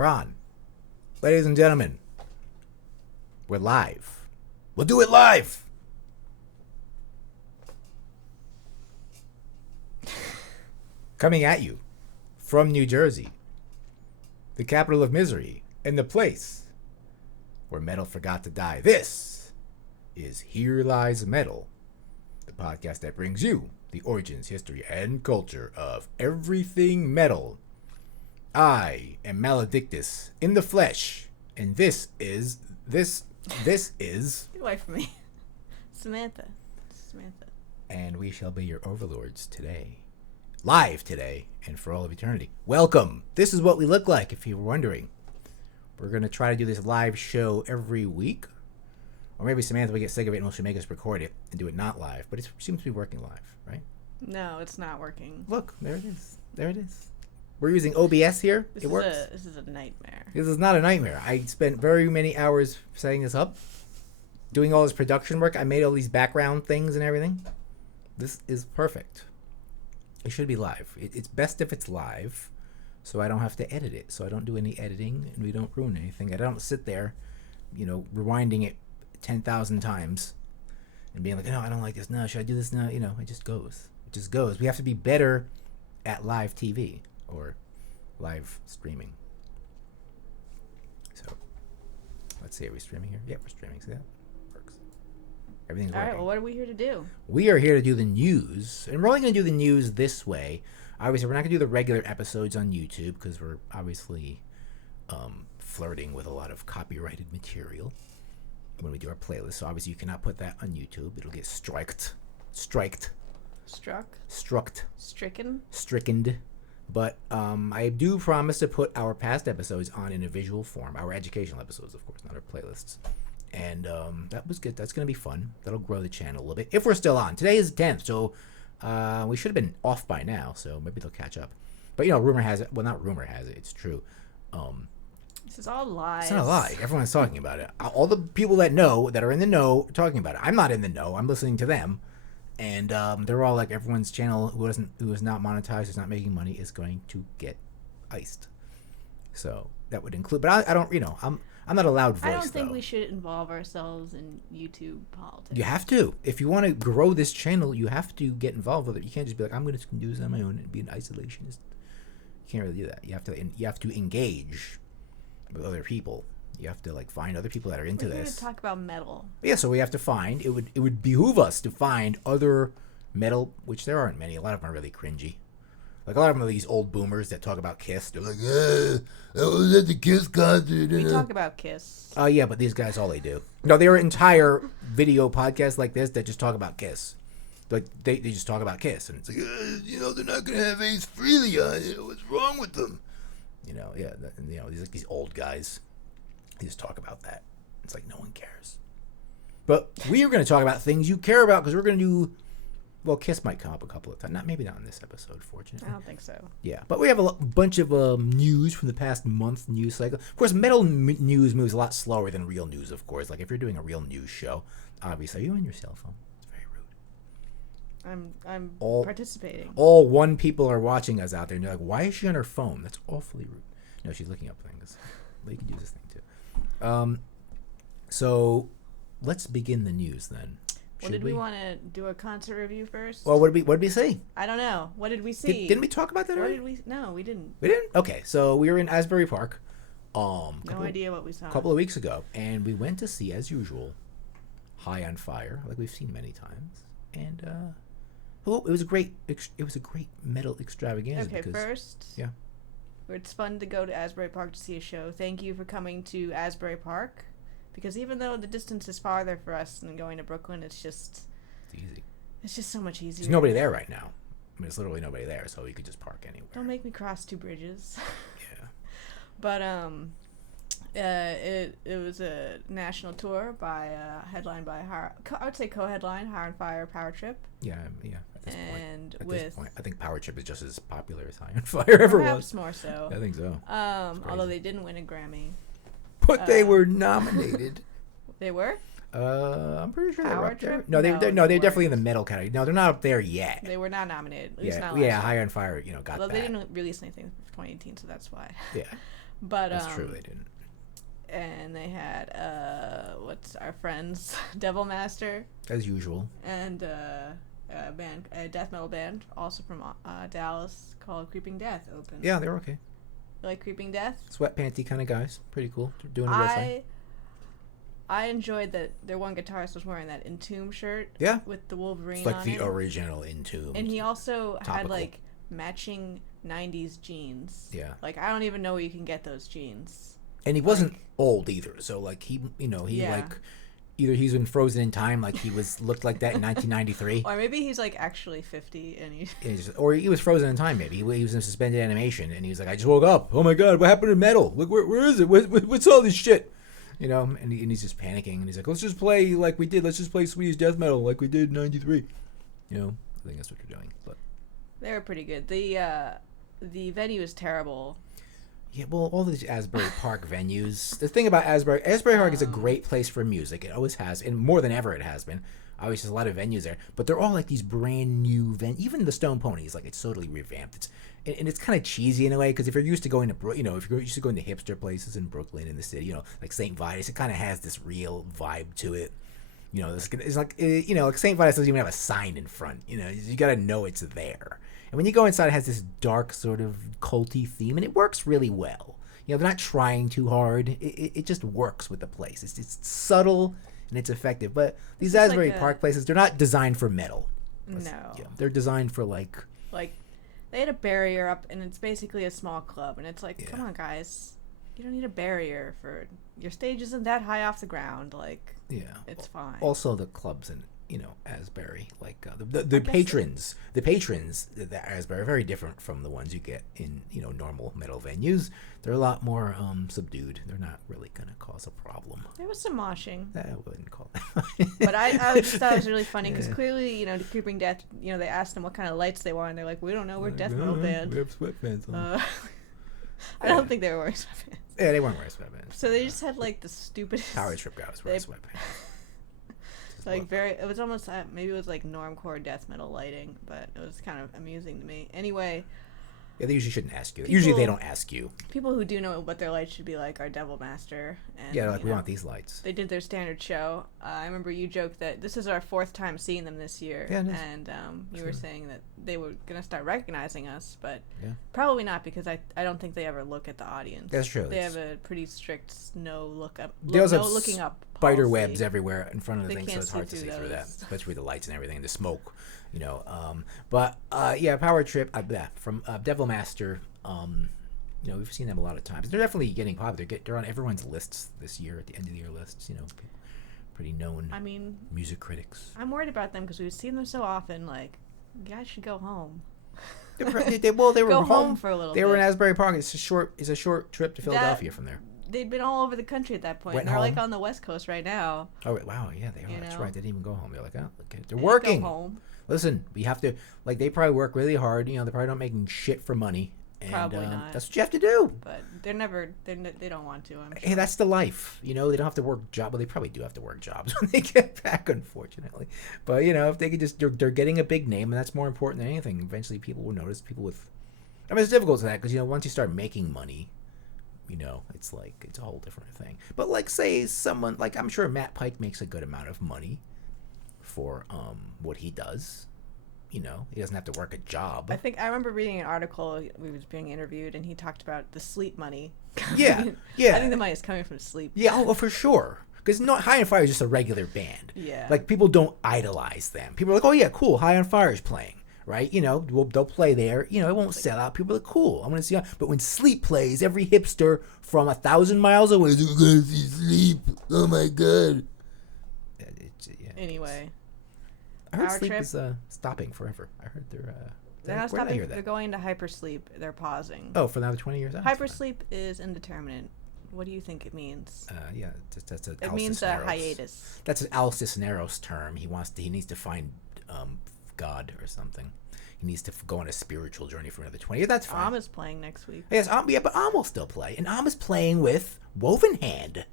We're on. Ladies and gentlemen, we're live. We'll do it live. Coming at you from New Jersey, the capital of misery, and the place where metal forgot to die. This is Here Lies Metal, the podcast that brings you the origins, history, and culture of everything metal. I am Maledictus in the flesh, and this is Get away from me. Samantha. And we shall be your overlords today. Live today, and for all of eternity. Welcome. This is what we look like, if you were wondering. We're going to try to do this live show every week. Or maybe Samantha will get sick of it and she'll make us record it and do it not live. But it seems to be working live, right? No, it's not working. Look, there it is. There it is. We're using OBS here. It works. This is a nightmare. This is not a nightmare. I spent very many hours setting this up, doing all this production work. I made all these background things and everything. This is perfect. It should be live. It's best if it's live, so I don't have to edit it. So I don't do any editing, and we don't ruin anything. I don't sit there, rewinding it 10,000 times and being like, no, I don't like this. No, should I do this? No, it just goes. It just goes. We have to be better at live TV or live streaming. So let's see, are we streaming here? Yeah, we're streaming. See that? Works. Everything's working. All right, well, what are we here to do? We are here to do the news, and we're only going to do the news this way. Obviously, we're not going to do the regular episodes on YouTube because we're obviously flirting with a lot of copyrighted material when we do our playlist. So obviously, you cannot put that on YouTube. It'll get striked. Strickened. But I do promise to put our past episodes on in a visual form. Our educational episodes, of course, not our playlists. And that was good. That's going to be fun. That'll grow the channel a little bit. If we're still on. Today is the 10th, so we should have been off by now. So maybe they'll catch up. But, rumor has it. Well, not rumor has it. It's true. This is all lies. It's not a lie. Everyone's talking about it. All the people that are in the know, are talking about it. I'm not in the know. I'm listening to them. And they're all like, everyone's channel who is not monetized, who's not making money, is going to get iced. So that would include, but I don't, I'm not a loud voice. I don't think we should involve ourselves in YouTube politics. You have to. If you want to grow this channel, you have to get involved with it. You can't just be like, I'm going to do this on my own and be an isolationist. You can't really do that. You have to engage with other people. You have to find other people that are into this. We're going to talk about metal. Yeah, so we have to find. It would behoove us to find other metal, which there aren't many. A lot of them are really cringy. Like a lot of them are these old boomers that talk about Kiss. They're like, I was at the Kiss concert. We talk about Kiss. Oh yeah, but these guys, all they do. No, there are entire video podcasts like this that just talk about Kiss. Like they just talk about Kiss, and it's like, they're not gonna have Ace Frehley on. What's wrong with them? These old guys. They just talk about that. It's like no one cares. But we are going to talk about things you care about because we're going to do. Well, Kiss might come up a couple of times. Maybe not in this episode, fortunately. I don't think so. Yeah, but we have a bunch of news from the past month news cycle. Of course, metal news moves a lot slower than real news. Of course, like if you're doing a real news show, obviously, are you on your cell phone? It's very rude. I'm participating. All one people are watching us out there, and they're like, "Why is she on her phone? That's awfully rude." No, she's looking up things. Well, you can do this thing too. So let's begin the news then. Well, did we want to do a concert review first? Well, what did we see? I don't know. What did we see? Didn't we talk about that already? No, we didn't. We didn't? Okay, so we were in Asbury Park. No idea what we saw. A couple of weeks ago, and we went to see, as usual, High on Fire, like we've seen many times, and it was a great metal extravaganza. Okay, first, yeah. It's fun to go to Asbury Park to see a show. Thank you for coming to Asbury Park. Because even though the distance is farther for us than going to Brooklyn, it's easy. It's just so much easier. There's nobody there right now. I mean, there's literally nobody there, so you could just park anywhere. Don't make me cross two bridges. Yeah. But it was a national tour headlined by I would say co-headline High on Fire, Power Trip. Yeah. At this point, I think Power Trip is just as popular as High on Fire ever was. Perhaps more so. I think so. Although they didn't win a Grammy. But they were nominated. They were? I'm pretty sure they were Power up there. Trip? No, they're definitely in the metal category. No, they're not up there yet. They were not nominated. At least not last yeah, year. High on Fire, got Although that. they didn't release anything for 2018, so that's why. Yeah. But That's true. They didn't. And they had what's our friends Devil Master As usual. and a death metal band also from Dallas called Creeping Death open. Yeah, they were okay. You like Creeping Death? Sweatpanty kind of guys. Pretty cool. They're doing a real thing. I enjoyed that their one guitarist was wearing that Entomb shirt. Yeah. With the Wolverine It's like on the it. original Entomb. And he also had Topical. like matching 90s jeans. Yeah. Like I don't even know where you can get those jeans. And he wasn't old either. So like he Yeah. like either he's been frozen in time like he looked like that in 1993. Or maybe he's like actually 50 and he Or he was frozen in time. Maybe he was in suspended animation, and he was like, "I just woke up. Oh my god, what happened to metal? Where is it? What's all this shit?" You know, and he's just panicking, and he's like, "Let's just play like we did. Let's just play Swedish death metal like we did in '93." You know, I think that's what they're doing. But they were pretty good. The venue is terrible. yeah, well, all these Asbury Park venues. The thing about Asbury Park is a great place for music. It always has, and more than ever, it has been. Obviously, there's a lot of venues there, but they're all like these brand new venues. Even the Stone Ponies, like it's totally revamped. And it's kind of cheesy in a way because if you're used to going to, if you're used to going to hipster places in Brooklyn in the city, like St. Vitus, it kind of has this real vibe to it. It's like like St. Vitus doesn't even have a sign in front. You got to know it's there. And when you go inside, it has this dark sort of culty theme, and it works really well. They're not trying too hard. It just works with the place. It's subtle and it's effective. But these Asbury Park places, they're not designed for metal. No. Yeah, they're designed for like they had a barrier up, and it's basically a small club, and it's like, come on, guys, you don't need a barrier for your stage isn't that high off the ground. Like, it's fine. Also, the clubs in Asbury, like the patrons at Asbury are very different from the ones you get in normal metal venues. They're a lot more subdued. They're not really gonna cause a problem. There was some moshing. I wouldn't call that. But I just thought it was really funny because clearly, the Creeping Death, they asked them what kind of lights they wanted. They're like, we don't know, we're a death metal band. We have sweatpants on. I don't think they were wearing sweatpants. Yeah, they weren't wearing sweatpants. So they just had like the stupidest Power Trip guy was wearing sweatpants. It was almost maybe it was like normcore death metal lighting, but it was kind of amusing to me. Anyway. Yeah, they usually shouldn't ask you. Usually they don't ask you. People who do know what their lights should be like are Devil Master. And, yeah, like we want these lights. They did their standard show. I remember you joked that this is our 4th time seeing them this year. Yeah, and you were saying that they were going to start recognizing us, but probably not because I don't think they ever look at the audience. That's true. They have a pretty strict no looking up spider policy. Webs everywhere in front of the thing, so it's hard to see through that, especially the lights and everything and the smoke. Power Trip from Devil Master. We've seen them a lot of times. They're definitely getting popular. They're on everyone's lists this year at the end of the year lists. Pretty known. Music critics. I'm worried about them because we've seen them so often. Like, you guys should go home. They were go home for a little. They bit. were in Asbury Park. It's a short trip to Philadelphia from there. They'd been all over the country at that point. They're like on the West Coast right now. Oh wow, yeah, they are. That's right. They didn't even go home. They're like, okay, they're working. Go home. Listen, we have to they probably work really hard. They're probably not making shit for money. And, probably not. That's what you have to do. But they don't want to. I'm sure. Hey, that's the life. They don't have to work jobs. Well, they probably do have to work jobs when they get back, unfortunately. But if they could they're getting a big name, and that's more important than anything. Eventually, people will notice. People with, it's difficult to that because once you start making money, it's like it's a whole different thing. But say someone I'm sure Matt Pike makes a good amount of money for what he does. He doesn't have to work a job. I remember reading an article. We was being interviewed, and he talked about the sleep money. Yeah. I think the money is coming from sleep. Yeah, for sure. Because High on Fire is just a regular band. Yeah. Like people don't idolize them. People are like, oh yeah, cool. High on Fire is playing, right? They'll play there. It won't sell out. People are like, cool. I want to see. But when Sleep plays, every hipster from 1,000 miles away is going to see Sleep. Oh my god. Anyway. I heard Sleep is stopping forever. I heard they're not stopping. They're going to hypersleep. They're pausing. Oh, for another 20 years? Hypersleep is indeterminate. What do you think it means? That's a. It means a hiatus. That's an Al Cisneros term. He needs to find God or something. He needs to go on a spiritual journey for another 20 years. That's fine. Is playing next week. Yes, but will still play, and is playing with Woven Hand.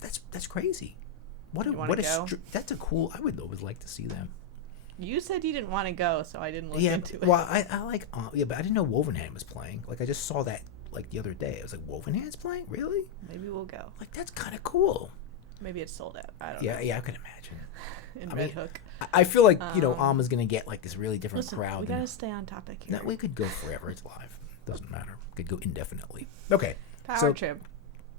That's crazy. That's a cool. I would always like to see them. You said you didn't want to go, so I didn't look into it. Well, I like. But I didn't know Woven Hand was playing. I just saw that like the other day. I was like, Wovenhand's playing? Really? Maybe we'll go. Like, that's kind of cool. Maybe it's sold out. I don't know. Yeah, I can imagine. In Red Hook. I feel like, Alma's going to get like this really different crowd. We got to stay on topic here. No, we could go forever. It's live. Doesn't matter. We could go indefinitely. Okay. Power Trip.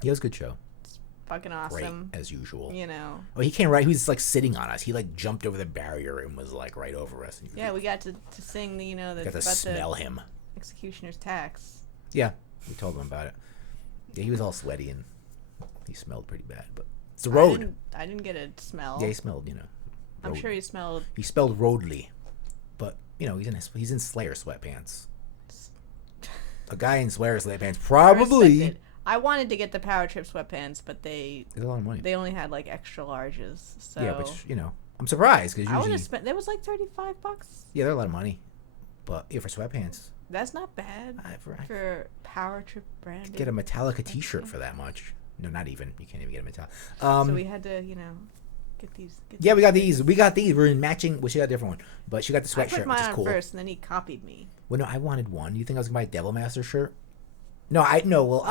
Yeah, it was a good show. It's fucking awesome. Great, as usual. You know. Oh, he came right. He was like sitting on us. He like jumped over the barrier and was like right over us. Yeah, we got to sing the, got to smell him. Executioner's Tax. Yeah, we told him about it. Yeah, he was all sweaty and he smelled pretty bad, but it's the road. I didn't get a smell. Yeah, he smelled, road. I'm sure he smelled. He spelled roadly, but he's in Slayer sweatpants. A guy in Slayer sweatpants probably. I wanted to get the Power Trip sweatpants, but it's a lot of money. They only had like extra larges. So yeah, which I'm surprised because I would have spent. That was like $35. Yeah, they're a lot of money, but for sweatpants. That's not bad for Power Trip brand. Get a Metallica T-shirt for that much. No, not even. You can't even get a Metallica. So we had to, get these. Yeah, we got these. We got these. We're in matching. Well, she got a different one, but she got the sweatshirt, which is cool. I put mine on first, and then he copied me. Well, no, I wanted one. You think I was gonna buy a Devil Master shirt? No, Well,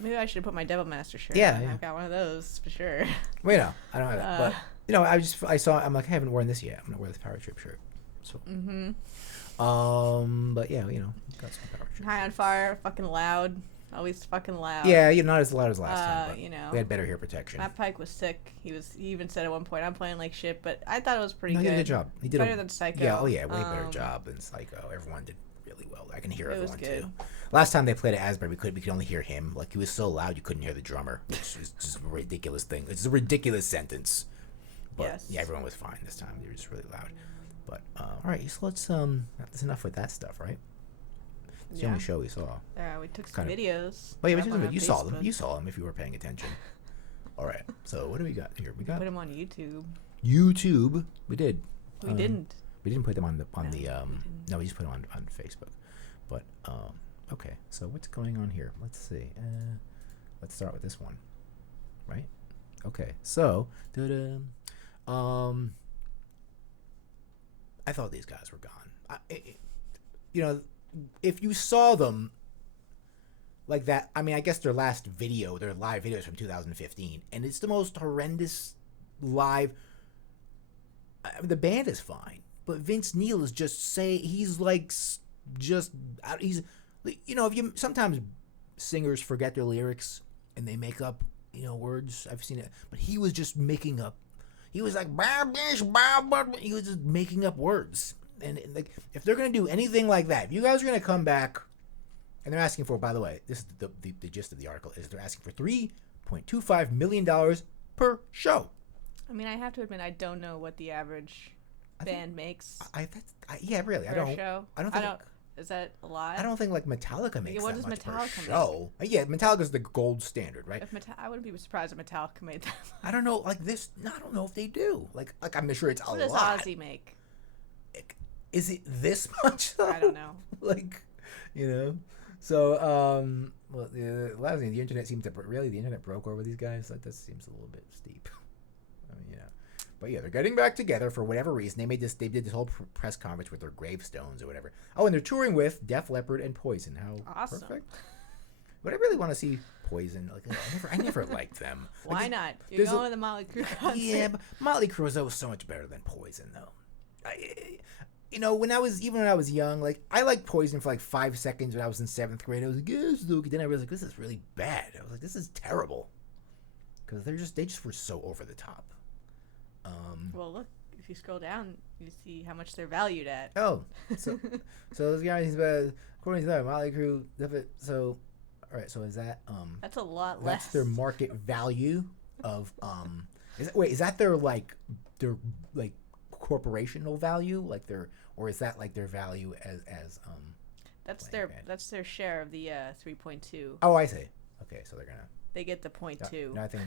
maybe I should have put my Devil Master shirt. Yeah, I've got one of those for sure. Wait, no, I don't have that. But I saw. I'm like, I haven't worn this yet. I'm gonna wear the Power Trip shirt. So. Mm-hmm. But yeah, got some Power Trip. High on Fire, fucking loud. Always fucking loud. Yeah, not as loud as last time, but we had better hair protection. Matt Pike was sick. He even said at one point, "I'm playing like shit," but I thought it was pretty good. He did a good job. He did better than Psycho. Yeah, way better job than Psycho. Everyone did really well. I can hear everyone too. Last time they played at Asbury, we could only hear him. Like, he was so loud you couldn't hear the drummer, which is just a ridiculous thing. It's a ridiculous sentence. But yeah, everyone was fine this time. They were just really loud. But all right, so let's that's enough with that stuff, right? It's the only show we saw. Yeah, we took some videos. Oh yeah, you saw them. You saw them if you were paying attention. All right. So what do we got here? We put them on YouTube. YouTube. We did. We didn't. We didn't put them on the No, we just put them on Facebook. But okay. So what's going on here? Let's see. Let's start with this one. Right? Okay. So, I thought these guys were gone. If you saw them like that, I mean, I guess their live videos from 2015, and it's the most horrendous live. The band is fine, but Vince Neil is if sometimes singers forget their lyrics and they make up, words. I've seen it, but he was just making up. He was like, he was just making up words. And like, if they're gonna do anything like that, if you guys are gonna come back, and they're asking for, by the way, this is the gist of the article, is they're asking for $3.25 million per show. I mean, I have to admit, I don't know what the average band makes. Yeah, really, I don't. Show? I don't think. Is that a lot? I don't think like Metallica makes what that does much Metallica per show. Yeah, Metallica's the gold standard, right? I wouldn't be surprised if Metallica made that. I don't know, like this. I don't know if they do. Like I'm sure it's a lot. What does Ozzy make? Is it this much though? I don't know. So the last thing, the internet broke over these guys. Like, that seems a little bit steep. I mean, but yeah, they're getting back together for whatever reason. They did this whole press conference with their gravestones or whatever. Oh, and they're touring with Def Leppard and Poison. How awesome! Perfect. But I really want to see Poison. Like, I never liked them. Why not? You're going to the Motley Crue concert. Yeah, but Motley Crue was so much better than Poison, though. When I was young, like, I liked Poison for like 5 seconds when I was in 7th grade. I was like, yes, Luke. Then I realized, like, this is really bad. I was like, this is terrible. Because they just were so over the top. Well, look, if you scroll down, you see how much they're valued at. Oh, so those guys, according to that, Motley Crue, so, all right, so is that, that's a lot less. That's their market value of, is that their corporational value, or is that like their value as that's their share of the 3.2. Oh, I see. Okay, so they get the 0.2. No, I think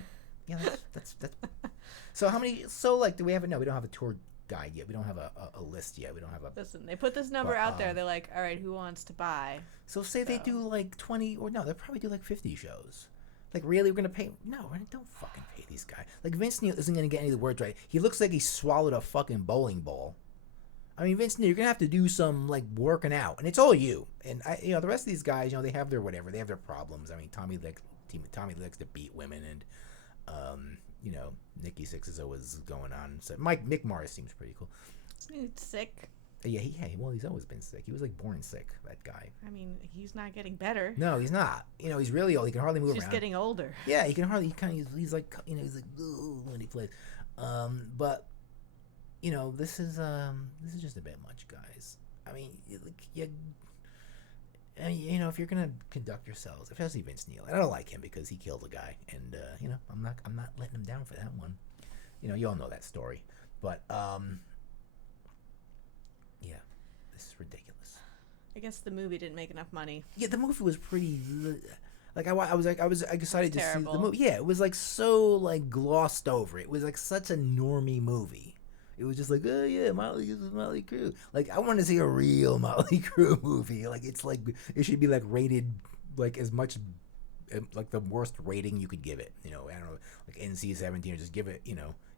that's so how many, so like, do we have it? No, we don't have a tour guide yet. We don't have a list yet. We don't have a. Listen, they put this number out there. They're like, all right, who wants to buy? So they do like 20, or no, they'll probably do like 50 shows. Like, really, we're going to pay? No, don't fucking pay these guys. Like, Vince Neil isn't going to get any of the words right. He looks like he swallowed a fucking bowling ball. I mean, Vince Neil, you're gonna have to do some like working out, and it's all you. And the rest of these guys, they have their whatever, they have their problems. I mean, Tommy likes to beat women, and Nikki Sixx is always going on. So Mick Mars seems pretty cool. He's sick. Yeah, he's always been sick. He was like born sick, that guy. I mean, he's not getting better. No, he's not. He's really old. He can hardly move around. He's just getting older. Yeah, he can hardly. He's like when he plays. But this is just a bit much, guys. I mean, if you're gonna conduct yourselves, especially Vince Neil, and I don't like him because he killed a guy, and I'm not letting him down for that one. You all know that story, but yeah, this is ridiculous. I guess the movie didn't make enough money. Yeah, the movie was pretty. Like I was excited to see the movie. Yeah, it was like so like glossed over. It was like such a normie movie. It was just like, oh yeah, Motley Crue. Like I want to see a real Motley Crue movie. Like it should be like rated like as much like the worst rating you could give it. I don't know, like NC-17 or just give it. I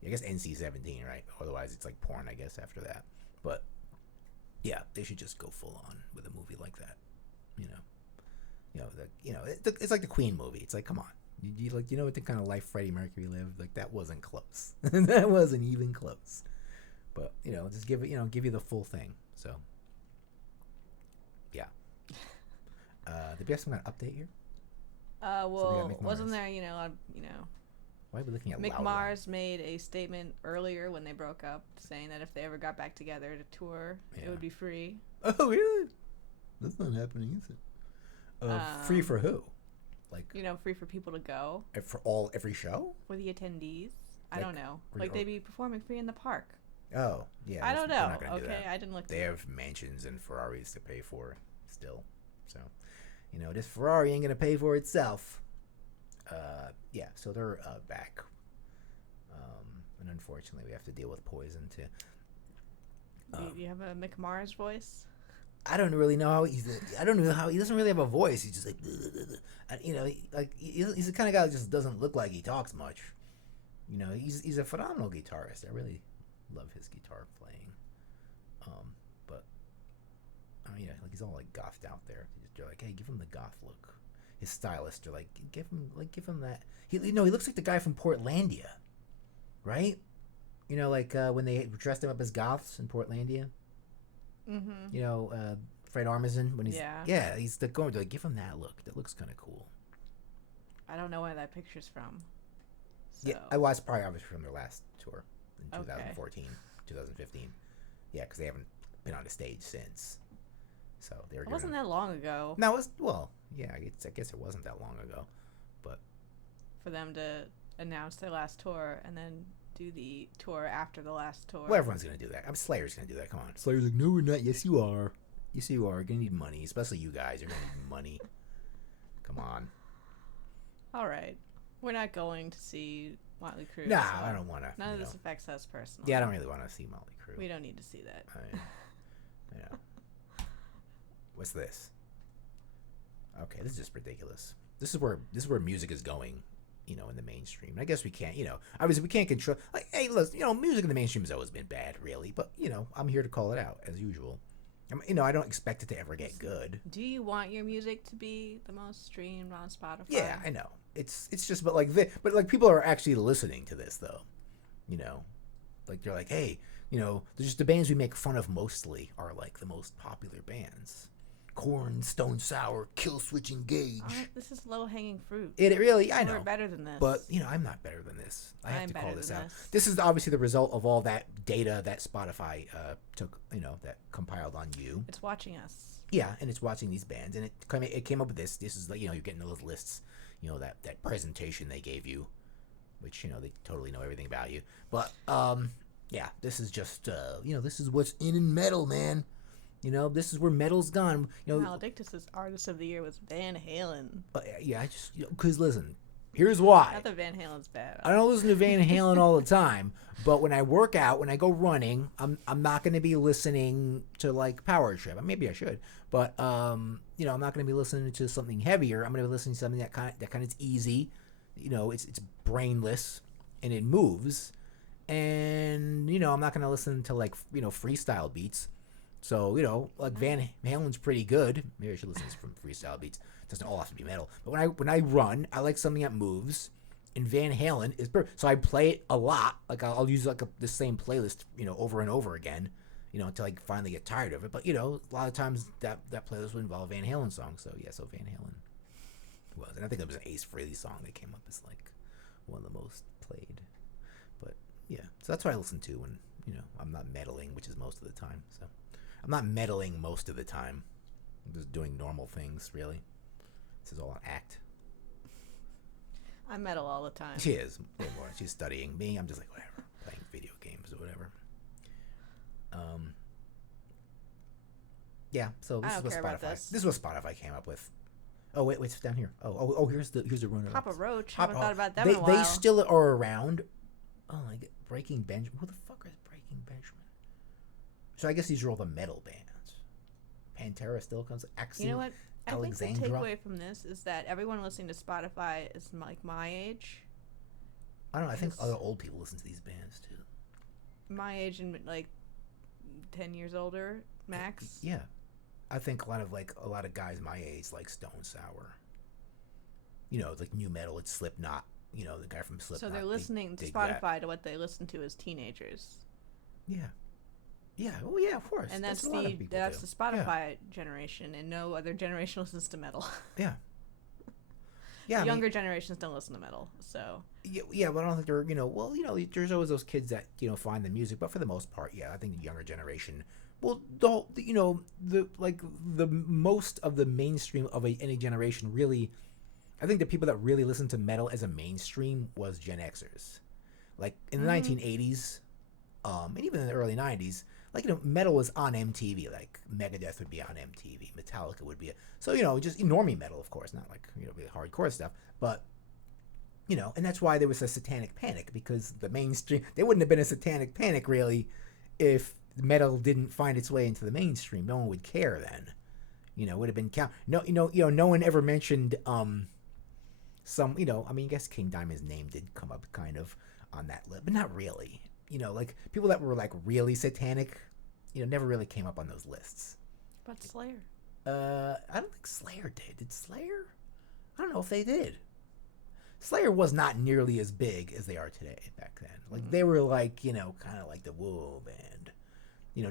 guess NC-17, right? Otherwise it's like porn, I guess after that. But yeah, they should just go full on with a movie like that. It's like the Queen movie. It's like, come on, you what the kind of life Freddie Mercury lived? Like that wasn't close. That wasn't even close. But just give it, give you the full thing. So yeah. Did we have some kind of update here? Well, wasn't there, Why are we looking at Mick Mars made a statement earlier when they broke up, saying that if they ever got back together to tour, it would be free. Oh, really? That's not happening, is it? Free for who? Like free for people to go. For every show? For the attendees. I don't know. Like they'd be performing free in the park. Oh, yeah. I don't know. Okay, I didn't look. They have mansions and Ferraris to pay for still. So, this Ferrari ain't going to pay for itself. Yeah, so they're back. And unfortunately, we have to deal with Poison, too. Do you have a Mick Mars voice? I don't really know how he doesn't really have a voice. He's just like, he's the kind of guy that just doesn't look like he talks much. He's a phenomenal guitarist. I really love his guitar playing. But I mean, like he's all like gothed out there. They're like, hey, give him the goth look. His stylists are like, give him that. He looks like the guy from Portlandia, right? When they dressed him up as goths in Portlandia. Mm-hmm. Fred Armisen when he's he's going to like, give him that look. That looks kind of cool. I don't know where that picture's from. So. Yeah, I watched probably obviously from their last tour in 2014, 2015. Yeah, because they haven't been on a stage since. So they were. It wasn't that long ago. No, I guess it wasn't that long ago, but for them to announce their last tour and then do the tour after the last tour. Well, everyone's gonna do that. Slayer's gonna do that. Come on, Slayer's like, no, we're not. Yes, you are. Yes, you are. You're gonna need money, especially you guys. You're gonna need money. Come on. All right, we're not going to see Motley Crue. Nah, so I don't want to. None of this affects us personally. Yeah, I don't really want to see Motley Crue. We don't need to see that. What's this? Okay, this is just ridiculous. This is where music is going, in the mainstream. And I guess we can't, obviously we can't control. Like, hey, listen, music in the mainstream has always been bad, really. But I'm here to call it out as usual. I don't expect it to ever get good. Do you want your music to be the most streamed on Spotify? Yeah, I know. It's just, but like people are actually listening to this though, like they're like, hey, just the bands we make fun of mostly are like the most popular bands. Korn, Stone Sour, Killswitch Engage. This is low-hanging fruit. It really, I know. We're better than this. But, I'm not better than this. I have to call this out. This. This is obviously the result of all that data that Spotify took, that compiled on you. It's watching us. Yeah, and it's watching these bands. And it came up with this. This is, like, you're getting those lists, that presentation they gave you, which, they totally know everything about you. But, yeah, this is just, this is what's in metal, man. This is where metal's gone. Maledictus' Artist of the Year was Van Halen. Yeah, I just, because listen, here's why. Not that Van Halen's bad. I don't listen to Van Halen all the time, but when I work out, when I go running, I'm not going to be listening to like Power Trip. Maybe I should, but I'm not going to be listening to something heavier. I'm going to be listening to something that kind of is easy. It's brainless and it moves. and I'm not gonna listen to like freestyle beats. So like Van Halen's pretty good. Maybe I should listen to some freestyle beats. It doesn't all have to be metal. But when I run, I like something that moves. And Van Halen is so I play it a lot. Like I'll use like the same playlist over and over again. Until I finally get tired of it. But a lot of times that playlist would involve Van Halen songs. So yeah, so Van Halen was, and I think it was an Ace Frehley song that came up as like one of the most played. But yeah, so that's what I listen to when I'm not meddling, which is most of the time. So I'm not meddling most of the time. I'm just doing normal things, really. This is all an act. I meddle all the time. She is way more. She's studying. Me, I'm just like whatever, playing video games or whatever. Yeah. So this is what Spotify. This is what Spotify came up with. Oh wait, it's down here. Oh, here's the runner. Papa Roach. I haven't thought about them in a while. They still are around. Oh, like Breaking Benjamin. Who the fuck is Breaking Benjamin? So I guess these are all the metal bands. Pantera still comes. Axel, you know what? Alexandra. I think the takeaway from this is that everyone listening to Spotify is like my age. I don't know. I think other old people listen to these bands too. My age and like 10 years older, max. Yeah. I think a lot of guys my age like Stone Sour. Like new metal, it's Slipknot. The guy from Slipknot. So they're listening to Spotify to what they listen to as teenagers. Yeah. Yeah. Oh yeah, of course. And that's the Spotify generation, and no other generation listens to metal. Yeah. Yeah. The younger generations don't listen to metal, so. Yeah, but I don't think they're there's always those kids that find the music, but for the most part, yeah, I think the younger generation. Well, the most of the mainstream of any generation really, I think the people that really listened to metal as a mainstream was Gen Xers, like in the 1980s, and even in the early 90s, like metal was on MTV, like Megadeth would be on MTV, Metallica would be so just normie metal, of course, not like really hardcore stuff, but. And that's why there was a satanic panic, because the mainstream, there wouldn't have been a satanic panic really if metal didn't find its way into the mainstream. No one would care then. It would have been no one ever mentioned some, I guess King Diamond's name did come up kind of on that list, but not really. Like people that were like really satanic, never really came up on those lists. But Slayer. I don't think Slayer did. Did Slayer? I don't know if they did. Slayer was not nearly as big as they are today back then. Like they were like, kind of like the whoa band.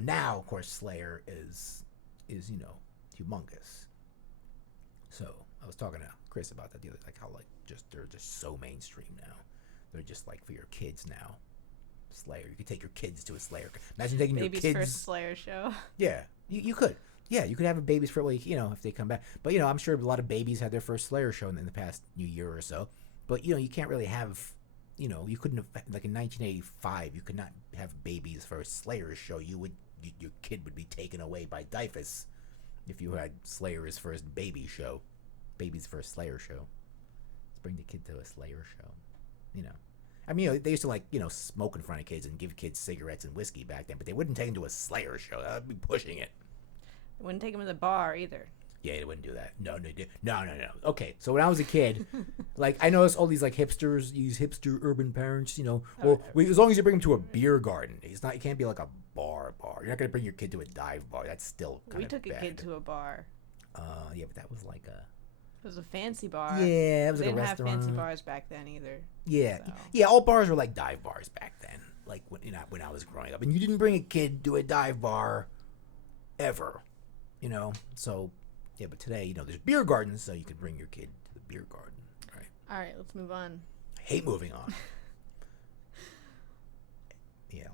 Now of course Slayer is humongous. So I was talking to Chris about that the other, like how like they're just so mainstream now. They're just like for your kids now. Slayer, you could take your kids to a Slayer. Imagine taking your kids. Baby's first Slayer show. Yeah, you could. Yeah, you could have a baby's first, like, if they come back. But I'm sure a lot of babies had their first Slayer show in the past year or so. But you can't really have, you couldn't have, like in 1985, you could not have baby's first Slayer show. Your kid would be taken away by Dyfus if you had Slayer's first baby's first Slayer show. Let's bring the kid to a Slayer show, they used to like, smoke in front of kids and give kids cigarettes and whiskey back then, but they wouldn't take them to a Slayer show. That would be pushing it. They wouldn't take them to the bar either. Yeah, they wouldn't do that. No. Okay, so when I was a kid, like I noticed all these like hipsters, these hipster urban parents, as long as you bring them to a beer garden, you can't be like a bar. You're not gonna bring your kid to a dive bar. That's still kind of bad. We took a kid to a bar. Yeah, but that was like It was a fancy bar. Yeah, it was like a restaurant. They didn't have fancy bars back then either. Yeah, so. Yeah, all bars were like dive bars back then. Like when I was growing up, and you didn't bring a kid to a dive bar, ever, So. Yeah, but today, there's beer gardens, so you could bring your kid to the beer garden, right? All right, let's move on. I hate moving on. Yeah,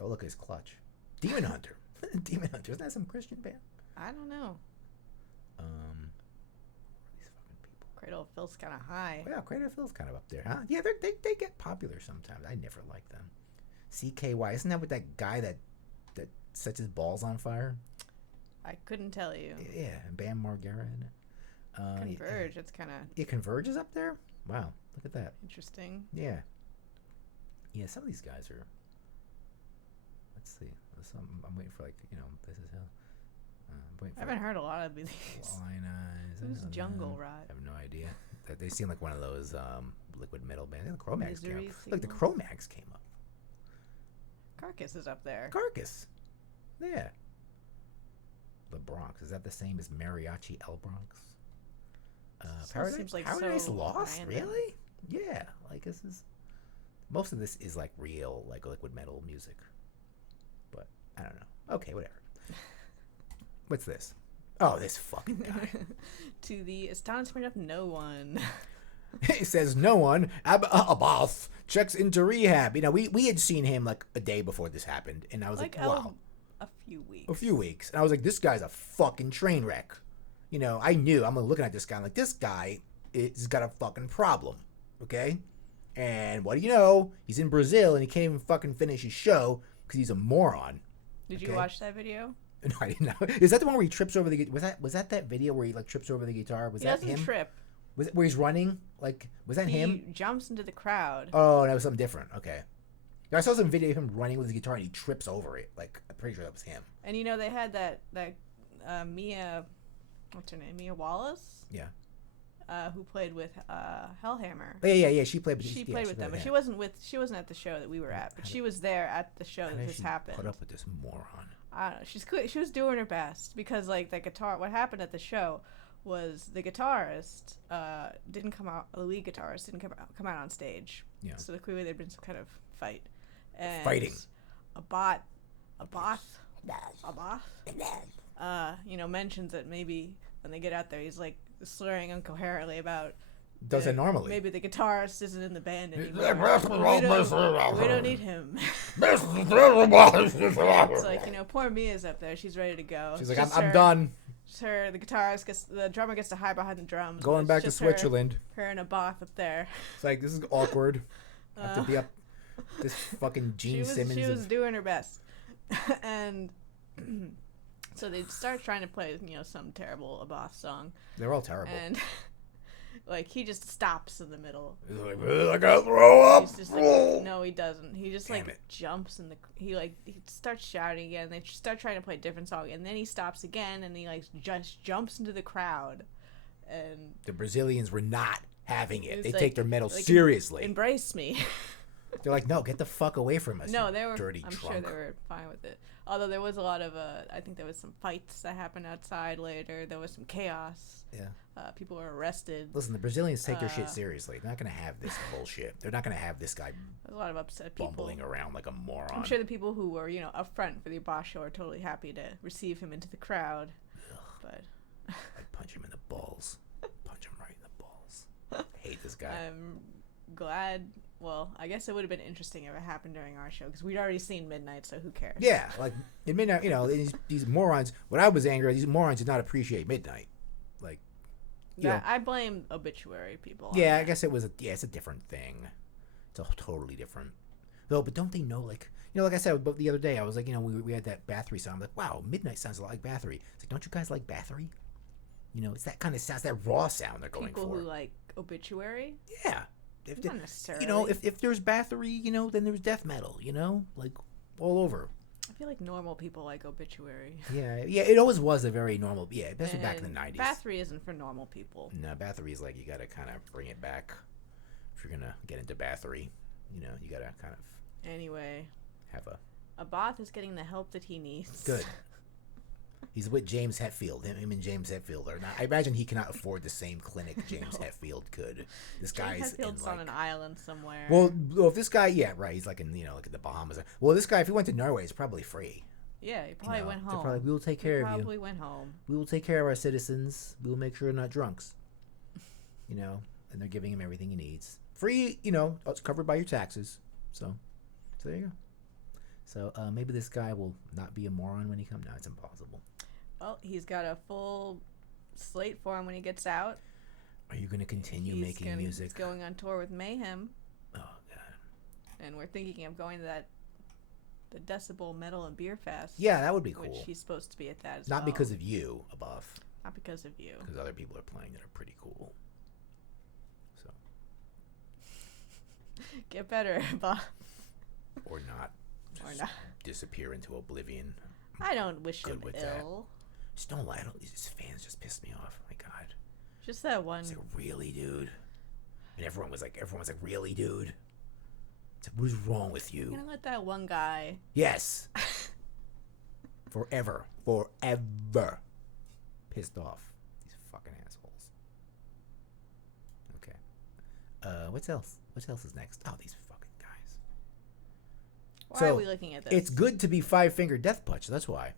oh, look at his clutch. Demon Hunter. Demon Hunter. Isn't that some Christian band? I don't know. These fucking people. Cradle of Filth's kind of high. Well, yeah, Cradle of Filth's kind of up there, huh? Yeah, they get popular sometimes. I never liked them. CKY. Isn't that with that guy that sets his balls on fire? I couldn't tell you. Yeah, and Bam Margera in it. Converge, it's kind of... Yeah, Converge is up there? Wow, look at that. Interesting. Yeah. Yeah, some of these guys are... Let's see. I'm waiting for, like, This Is Hell. I haven't heard a lot of these. Blind Eyes. Who's Jungle Rot? I have no idea. They seem like one of those liquid metal bands. Yeah, the Cro-Mags came up. Misery Look, the Signals? Cro-Mags came up. Carcass is up there. Carcass. Yeah. The Bronx. Is that the same as Mariachi El Bronx? Paradise Lost? Random. Really? Yeah. Like this is... Most of this is like real, like liquid metal music. But I don't know. Okay, whatever. What's this? Oh, this fucking guy. To the astonishment of no one. He says no one. Abbath checks into rehab. You know, we had seen him like a day before this happened, and I was like wow. A few weeks. A few weeks. And I was like, this guy's a fucking train wreck. You know, I knew. I'm looking at this guy. I'm like, this guy has got a fucking problem. Okay? And what do you know? He's in Brazil, and he can't even fucking finish his show because he's a moron. Did you watch that video? No, I didn't know. Is that the one where he trips over the... Was that video where he like trips over the guitar? Was that him? He doesn't trip. Was it where he's running? Like, was that him? He jumps into the crowd. Oh, that was something different. Okay. I saw some video of him running with his guitar and he trips over it. Like, I'm pretty sure that was him. And you know, they had that Mia, what's her name? Mia Wallace? Yeah. Who played with Hellhammer. Yeah. She played with them. But she wasn't at the show that we were at, but she was there at the show that this happened. Put up with this moron. I don't know. She was doing her best because like the guitar. What happened at the show was the guitarist didn't come out. The lead guitarist didn't come out on stage. Yeah. So clearly there'd been some kind of fight. And fighting. Abbath, mentions that maybe when they get out there, he's like slurring incoherently about. Does it normally? Maybe the guitarist isn't in the band anymore. We don't need him. It's like, poor Mia's up there. She's ready to go. She's like, I'm done. The drummer gets to hide behind the drums. Going back to Switzerland. Her and Abbath up there. It's like, this is awkward. I have to be up this fucking Gene Simmons. She was doing her best. And so they start trying to play, some terrible Abbath song. They're all terrible. And like he just stops in the middle. He's like, I gotta throw up. He's just like, no, he doesn't. He just jumps in the. He starts shouting again. They start trying to play a different song, and then he stops again, and he just jumps into the crowd. And the Brazilians were not having it. They take their metal seriously. Embrace me. They're like, no, get the fuck away from us. No, they were. Dirty I'm drunk. sure they were fine with it. Although there was a lot of, I think there was some fights that happened outside later. There was some chaos. Yeah. People were arrested. Listen, the Brazilians take their shit seriously. They're not going to have this bullshit. They're not going to have this guy There's a lot of upset people bumbling around like a moron. I'm sure the people who were, up front for the Abbath show are totally happy to receive him into the crowd. Ugh. But I'd punch him in the balls. Punch him right in the balls. I hate this guy. I'm glad... Well, I guess it would have been interesting if it happened during our show because we'd already seen Midnight, so who cares? Yeah, like in Midnight, these morons. When I was angry, these morons did not appreciate Midnight. Like, I blame obituary people. Yeah, I guess it's a different thing. It's a totally different. Though, but don't they know? Like, like I said the other day, I was like, we had that Bathory song. I'm like, wow, Midnight sounds a lot like Bathory. It's like, don't you guys like Bathory? It's that kind of sound, that raw sound they're going for. People who like obituary. Yeah. Not necessarily. If there's Bathory, then there's death metal, like all over. I feel like normal people like obituary. Yeah, it always was a very normal, especially back in the 90s. Bathory isn't for normal people. No, Bathory is like, you gotta kind of bring it back. If you're gonna get into Bathory, you gotta kind of... Anyway. Have a... Abbath is getting the help that he needs. Good. He's with James Hetfield. Him and James Hetfield are not. I imagine he cannot afford the same clinic James Hetfield could. This guy's Hetfield's on an island somewhere. Well, if this guy, right, he's like in like in the Bahamas. Well, this guy, if he went to Norway, it's probably free. Yeah, he probably went home. We will take care of you. Probably went home. We will take care of our citizens. We will make sure they're not drunks. And they're giving him everything he needs. Free, it's covered by your taxes. So there you go. So maybe this guy will not be a moron when he comes. No, it's impossible. Well, he's got a full slate for him when he gets out. Are you going to continue making music? He's going on tour with Mayhem. Oh, God. And we're thinking of going to the Decibel Metal and Beer Fest. Yeah, that would be cool. Which he's supposed to be at that as Not because of you, Abbath. Not because of you. Because other people are playing that are pretty cool. So. Get better, Abbath. Or not. Disappear into oblivion. I don't wish him ill. That. Just don't lie. These fans just pissed me off. My God. Just that one. It's like, really, dude? And everyone was like, really, dude? It's What is wrong with you? You're gonna let that one guy. Yes. Forever. Pissed off. These fucking assholes. Okay. What else? What else is next? Oh, these fucking guys. Why are we looking at this? It's good to be Five Finger Death Punch. That's why.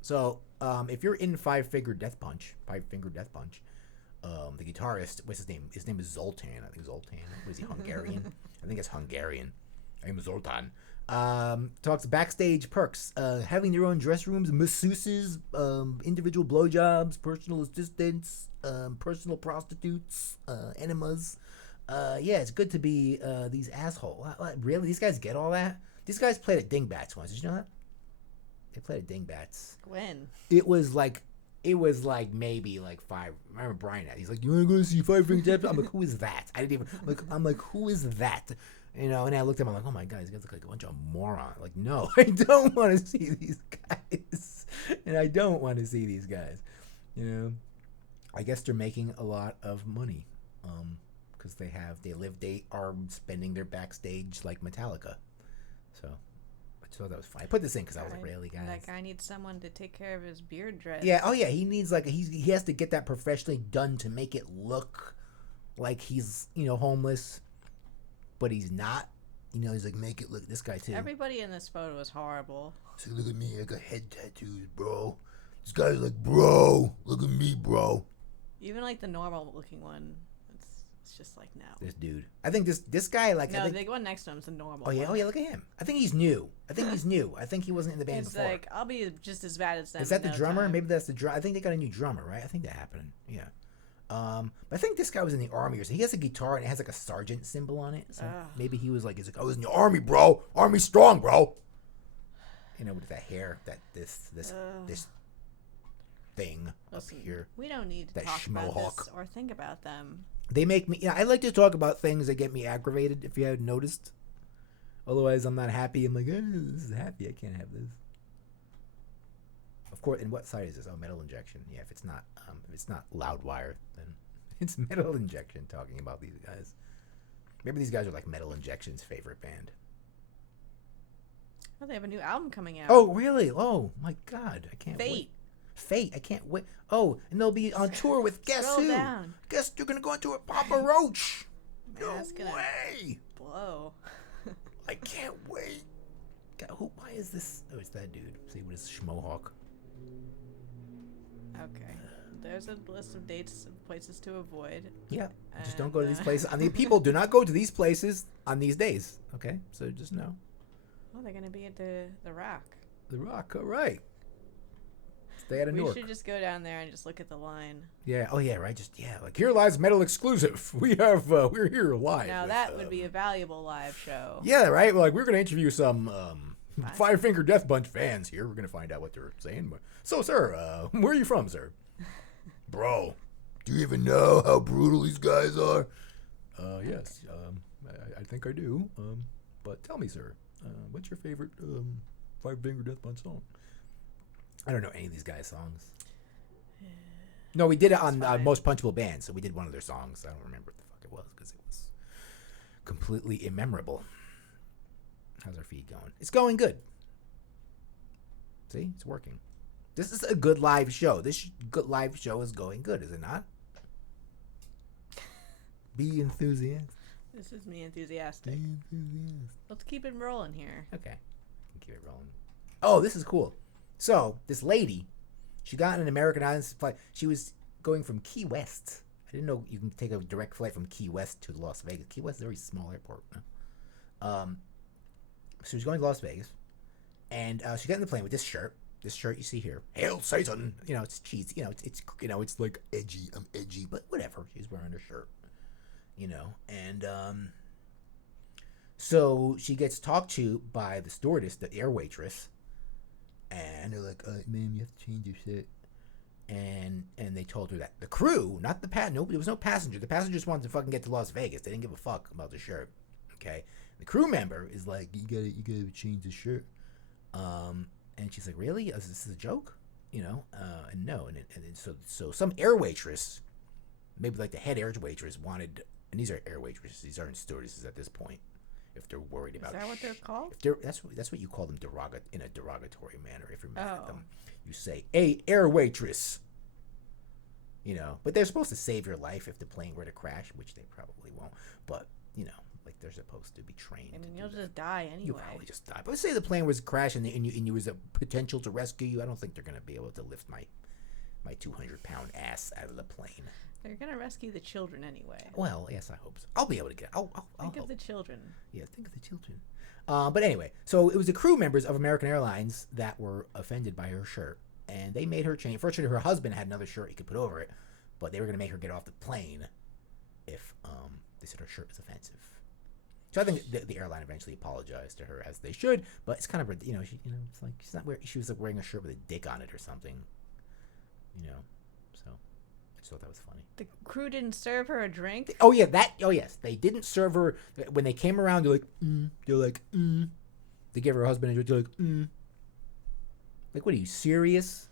So, if you're in Five Finger Death Punch, the guitarist, what's his name? His name is Zoltan. I think Zoltan. Was he Hungarian? I think it's Hungarian. I'm Zoltan. Talks backstage perks. Having your own dress rooms, masseuses, individual blowjobs, personal assistants, personal prostitutes, enemas. Yeah, it's good to be these assholes. Really? These guys get all that? These guys played at Dingbats once. Did you know that? They played at Dingbats. When? It was like maybe like 5. I remember Brian had. He's like, "You want to go see Five Finger Death?" I'm like, "Who is that?" I didn't even. I'm like, "Who is that?" You know. And I looked at him. I'm like, "Oh my god, these guys look like a bunch of morons." Like, no, I don't want to see these guys, and I don't want to see these guys. You know, I guess they're making a lot of money, because they are spending their backstage like Metallica, so. So that was fine. I put this in because I was like, really, guys? That guy needs someone to take care of his beard dreads. Yeah, oh yeah, he needs he has to get that professionally done to make it look like he's, homeless, but he's not. He's like, make it look, this guy too. Everybody in this photo is horrible. So look at me, I got head tattoos, bro. This guy's like, bro, look at me, bro. Even like the normal looking one. It's just like, no. This dude. I think this guy, like... No, the one next to him is the normal one. Oh, yeah, look at him. I think he's new. I think he wasn't in the band before. He's like, I'll be just as bad as them. Is that the drummer? Maybe that's the drummer. I think they got a new drummer, right? I think that happened. Yeah. But I think this guy was in the army or something. He has a guitar and it has like a sergeant symbol on it. So maybe he was like, I was in the army, bro. Army strong, bro. With that hair, this thing up here. We don't need to talk about this or think about them. They make me... I like to talk about things that get me aggravated, if you haven't noticed. Otherwise, I'm not happy. I'm like, this is happy. I can't have this. Of course, and what side is this? Oh, Metal Injection. Yeah, if it's not Loudwire, then it's Metal Injection talking about these guys. Maybe these guys are like Metal Injection's favorite band. Oh, they have a new album coming out. Oh, really? Oh, my God. I can't wait. Fate. I can't wait. Oh, and they'll be on tour with guess who? Down. Guess they're gonna go on tour with Papa Roach. No way. Blow. I can't wait. God, why is this? Oh, it's that dude. See what is Schmohawk? Okay. There's a list of dates and places to avoid. Yeah. Just don't go to these places. People do not go to these places on these days. Okay, so just know. Oh, they're gonna be at the Rock. The Rock. All right. Stay out of Newark. We should just go down there and just look at the line. Yeah. Oh, yeah. Right. Like Here Lies Metal exclusive. We're here live. Now that would be a valuable live show. Yeah. Right. Like we're gonna interview some Five Finger Death Punch fans here. We're gonna find out what they're saying. So, sir, where are you from, sir? Bro, do you even know how brutal these guys are? Yes. I think I do. But tell me, sir, what's your favorite Five Finger Death Punch song? I don't know any of these guys' songs. No, we did it on Most Punchable Bands, so we did one of their songs. I don't remember what the fuck it was because it was completely immemorable. How's our feed going? It's going good. See? It's working. This is a good live show. This good live show is going good, is it not? Be enthusiastic. This is me enthusiastic. Be enthusiastic. Let's keep it rolling here. Okay. Keep it rolling. Oh, this is cool. So, this lady, she got on an American Airlines flight. She was going from Key West. I didn't know you can take a direct flight from Key West to Las Vegas. Key West is a very small airport. No? So she was going to Las Vegas. And she got in the plane with this shirt. This shirt you see here. Hail Satan! It's cheesy. It's like edgy. I'm edgy. But whatever. She's wearing her shirt. And so she gets talked to by the stewardess, the air waitress. And they're like, ma'am, you have to change your shirt. And they told her that. The crew, not the there was no passenger. The passengers wanted to fucking get to Las Vegas. They didn't give a fuck about the shirt. Okay? The crew member is like, you gotta change the shirt. And she's like, really? Is this a joke? And no. And so some air waitress, maybe like the head air waitress wanted, and these are air waitresses. These aren't stewardesses at this point. if they're worried about. Is that what they're called? That's what you call them in a derogatory manner. If you're mad at them, you say, "Hey, air waitress." You know, but they're supposed to save your life if the plane were to crash, which they probably won't. But you know, like they're supposed to be trained. I mean, you'll just die anyway. You'll probably just die. But let's say the plane was crashed and you was a potential to rescue you. I don't think they're gonna be able to lift my 200-pound ass out of the plane. They're gonna rescue the children anyway. Well, yes, I hope so. I'll be able to get. I'll think of the children. Yeah, think of the children. But anyway, so it was the crew members of American Airlines that were offended by her shirt, and they made her change. Fortunately, her husband had another shirt he could put over it, but they were gonna make her get off the plane if they said her shirt was offensive. So I think the airline eventually apologized to her, as they should. But it's kind of, it's like she was like wearing a shirt with a dick on it or something. So I just thought that was funny. The crew didn't serve her a drink? Oh, yeah, yes. They didn't serve her. When they came around, they're like, They gave her husband a drink, they're like, Like, what, are you serious?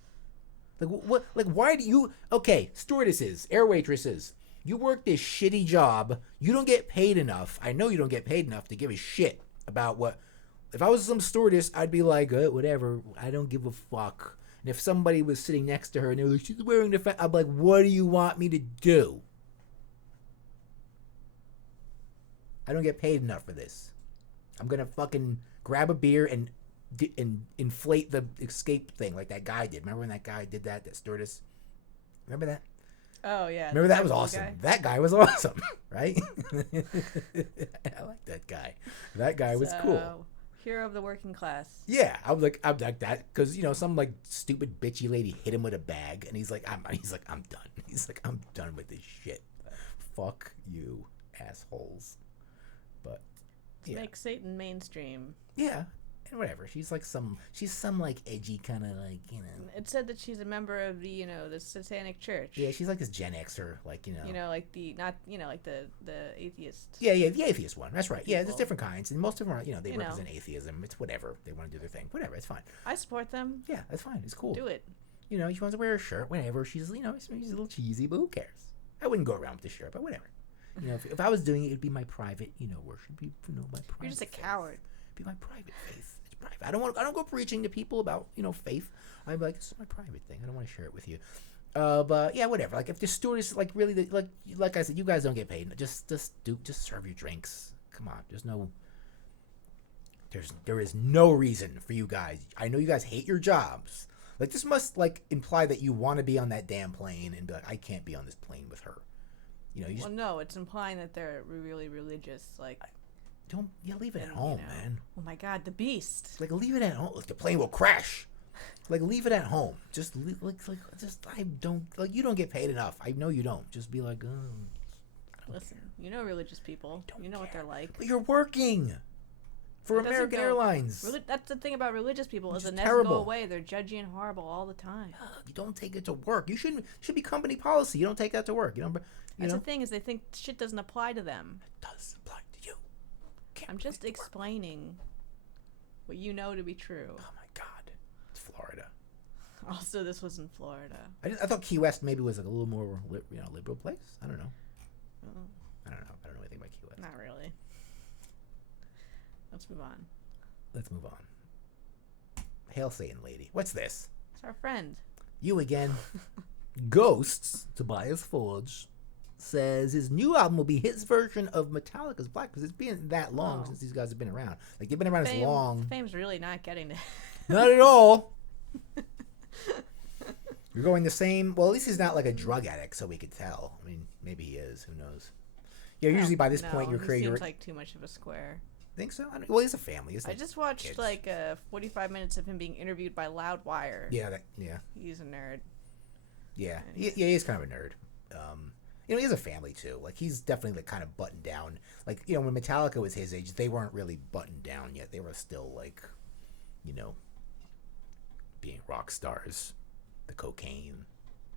Like, what, like, why do you, okay, stewardesses, air waitresses, you work this shitty job, you don't get paid enough, I know you don't get paid enough to give a shit about what, if I was some stewardess, I'd be like, whatever, I don't give a fuck. And if somebody was sitting next to her and they were like, she's wearing the I'm like, what do you want me to do? I don't get paid enough for this. I'm gonna fucking grab a beer and inflate the escape thing like that guy did. Remember when that guy did that stewardess? Remember that? Oh, yeah. Remember that was awesome. That guy was awesome, right? I like that guy. That guy was cool. Hero of the working class. Yeah, I'm like that because some like stupid bitchy lady hit him with a bag, and he's like, I'm done. He's like, I'm done with this shit. Fuck you, assholes. But make Satan mainstream. Yeah, and whatever. She's some like edgy kind of like It said that she's a member of the the Satanic Church. Yeah, she's like this Gen Xer, like like the not like the atheist. Yeah, the atheist one. That's right. People. Yeah, there's different kinds, and most of them are they represent atheism. It's whatever they want to do their thing. Whatever, it's fine. I support them. Yeah, that's fine. It's cool. Do it. She wants to wear a shirt. Whatever. She's she's a little cheesy, but who cares? I wouldn't go around with the shirt, but whatever. If I was doing it, it'd be my private worship. Be my private. You're just a coward. Be my private faith. It's private. I don't go preaching to people about faith. I'm like, this is my private thing. I don't want to share it with you. But yeah, whatever. Like if the stewardess really like I said, you guys don't get paid. Just serve your drinks. Come on. There is no reason for you guys. I know you guys hate your jobs. Like this must imply that you want to be on that damn plane and be like, I can't be on this plane with her. Well, no, it's implying that they're really religious. Like, leave it at home, man. Oh my God, the beast. Like, leave it at home. Like, the plane will crash. Like, leave it at home. Just I don't you don't get paid enough. I know you don't. Just be like, listen, religious people. You know what they're like. But you're working for American Airlines. That's the thing about religious people is it never terrible. Go away. They're judgy and horrible all the time. You don't take it to work. You should be company policy. You don't take that to work. That's the thing is they think shit doesn't apply to them. It does apply to you. I'm just explaining what you know to be true. Oh my God, it's Florida. Also, this was in Florida. I thought Key West maybe was a little more liberal place. I don't know. I don't know anything about Key West. Not really. Let's move on. Hail Satan, lady. What's this? It's our friend. You again. Ghosts, Tobias Forge, says his new album will be his version of Metallica's Black, because it's been that long since these guys have been around. Like, they've been around as long. Fame's really not getting to Not at all. You're going the same. Well, at least he's not like a drug addict, so we could tell. I mean, maybe he is. Who knows? Yeah, usually by this point you're creating. Seems like too much of a square. Think so? Well, he's a family. I just watched 45 minutes of him being interviewed by Loudwire. Yeah, He's a nerd. Yeah, he's kind of a nerd. He has a family too. Like, he's definitely kind of buttoned down. Like, when Metallica was his age, they weren't really buttoned down yet. They were still being rock stars, the cocaine,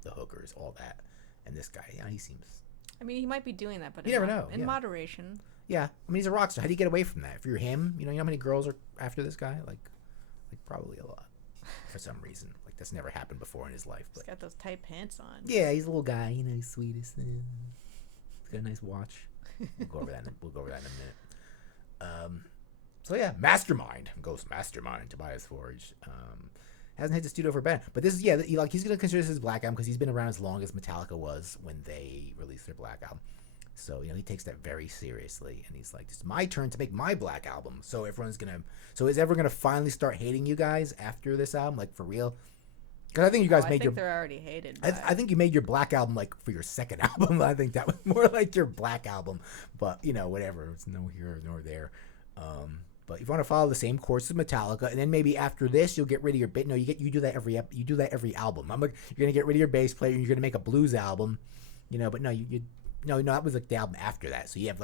the hookers, all that. And this guy, he seems. I mean, he might be doing that, but you never know. In moderation. Yeah, I mean, he's a rock star. How do you get away from that? If you're him, you know how many girls are after this guy? Like probably a lot, for some reason. Like, that's never happened before in his life. But he's got those tight pants on. Yeah, he's a little guy. He's sweetest. He's got a nice watch. We'll go over that in a minute. So yeah, Mastermind, Ghost Mastermind, Tobias Forge. Hasn't hit the studio for a band, but this is he's gonna consider this his Black Album because he's been around as long as Metallica was when they released their Black Album. So he takes that very seriously, and he's like, "It's my turn to make my Black Album." So is everyone gonna finally start hating you guys after this album, like for real? Because I think you guys made your. They're already hated. I think you made your Black Album like for your second album. I think that was more like your Black Album, but whatever. It's no here nor there. But if you want to follow the same course as Metallica, and then maybe after this you'll get rid of your bass. No, you do that every album. You're gonna get rid of your bass player, and you're gonna make a blues album, But no, no, that was like the album after that. So you have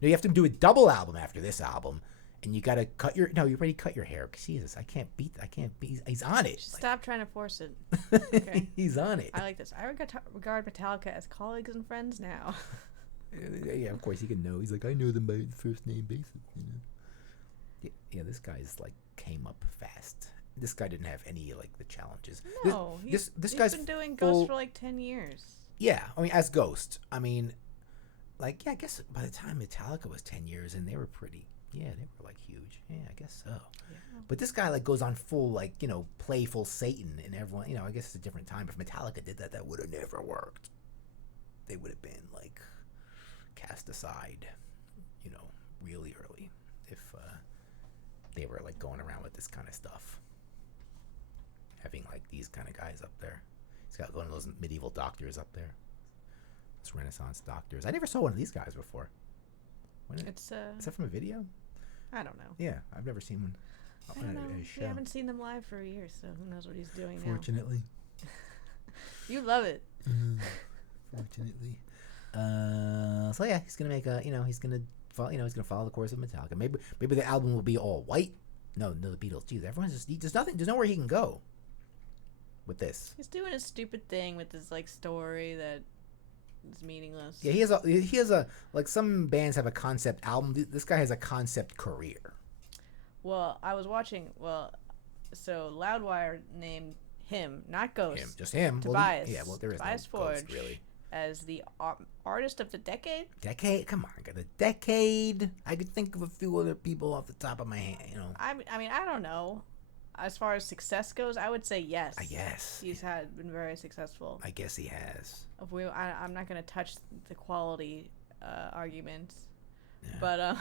you have to do a double album after this album, and you gotta cut your. No, you already cut your hair. Jesus, I can't beat. He's on it. Stop trying to force it. Okay. He's on it. I like this. I regard Metallica as colleagues and friends now. Yeah, of course he can know. He's like, I know them by the first name basis. Yeah, this guy's came up fast. This guy didn't have any the challenges. No, this guy's been doing Ghost for 10 years. Yeah, I mean as Ghost. I mean, I guess by the time Metallica was 10 years and they were pretty. Yeah, they were huge. Yeah, I guess so. Yeah. But this guy goes on full playful Satan and everyone. I guess it's a different time. If Metallica did that, that would have never worked. They would have been cast aside, really early if they were going around with this kind of stuff, having these kind of guys up there. He's got one of those medieval doctors up there, those Renaissance doctors. I never saw one of these guys before. Is that from a video? I don't know. Yeah, I've never seen one. I don't know. We haven't seen them live for a year, so who knows what he's doing Fortunately. now. You love it. Fortunately. So yeah, he's gonna make he's gonna follow the course of Metallica. Maybe the album will be all white. No, the Beatles. Geez, everyone's there's nowhere he can go with this. He's doing a stupid thing with this story that is meaningless. Yeah, he has a some bands have a concept album. This guy has a concept career. Well, I was watching. So Loudwire named him, not Ghost. Just him. Tobias. There is Tobias no Forge, Ghost, really. As the artist of the decade. Come on, the decade. I could think of a few other people off the top of my head. I mean, I don't know. As far as success goes, I would say yes. Yes. He's been very successful. I guess he has. I'm not going to touch the quality argument, yeah. But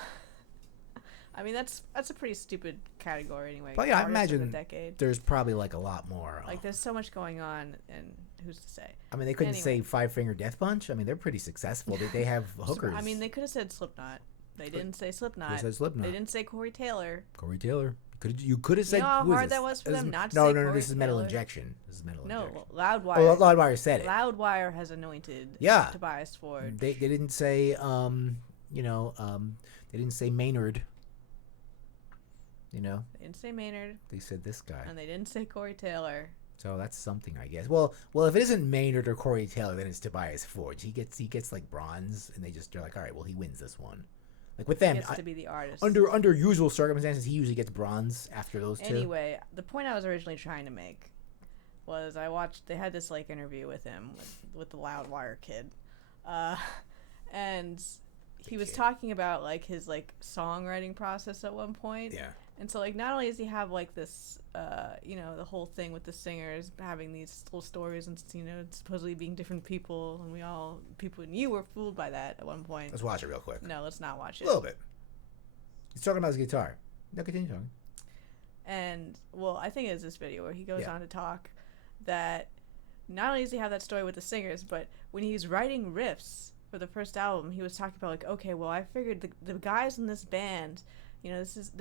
I mean that's a pretty stupid category anyway. But yeah, I imagine there's probably a lot more. There's so much going on, and who's to say? I mean, they couldn't say Five Finger Death Punch. I mean, they're pretty successful. They have hookers. I mean, they could have said Slipknot. They didn't say Slipknot. They said Slipknot. They didn't say Corey Taylor. You could have said. You know how hard that was for them not to say No, Corey this is Metal Taylor? Injection. This is Metal Injection. No, Loudwire. Oh, Loudwire said it. Loudwire has anointed Tobias Forge. They didn't say they didn't say Maynard. They didn't say Maynard. They said this guy. And they didn't say Corey Taylor. So that's something, I guess. Well, if it isn't Maynard or Corey Taylor, then it's Tobias Forge. He gets bronze, and they're like, all right, well, he wins this one. With them, he gets to be the artist. Under usual circumstances, he usually gets bronze after those two. Anyway, the point I was originally trying to make was they had this interview with him with the Loudwire kid, and he was talking about his songwriting process at one point. Yeah. And so not only does he have this the whole thing with the singers having these little stories and supposedly being different people, and you were fooled by that at one point. Let's watch it real quick. No, let's not watch it. A little bit. He's talking about his guitar. No, continue talking. And I think it's this video where he goes on to talk that not only does he have that story with the singers, but when he's writing riffs for the first album, he was talking about okay, well, I figured the guys in this band, this is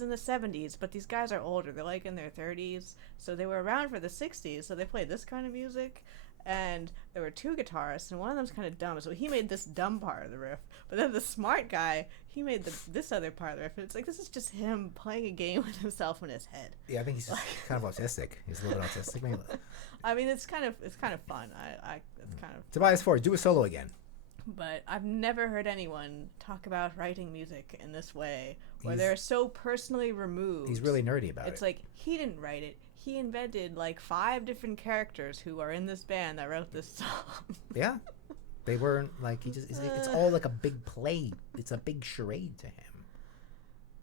in the 70s, but these guys are older. They're in their 30s, so they were around for the 60s, so they played this kind of music. And there were two guitarists, and one of them's kind of dumb, so he made this dumb part of the riff. But then the smart guy, he made this other part of the riff. And it's this is just him playing a game with himself in his head. Yeah, I think he's just kind of autistic. He's a little bit autistic, maybe. I mean, it's kind of fun. It's kind of. Tobias Forge, do a solo again. But I've never heard anyone talk about writing music in this way, where they're so personally removed. He's really nerdy about it. It's he didn't write it. He invented 5 different characters who are in this band that wrote this song. Yeah. They weren't it's all a big play. It's a big charade to him.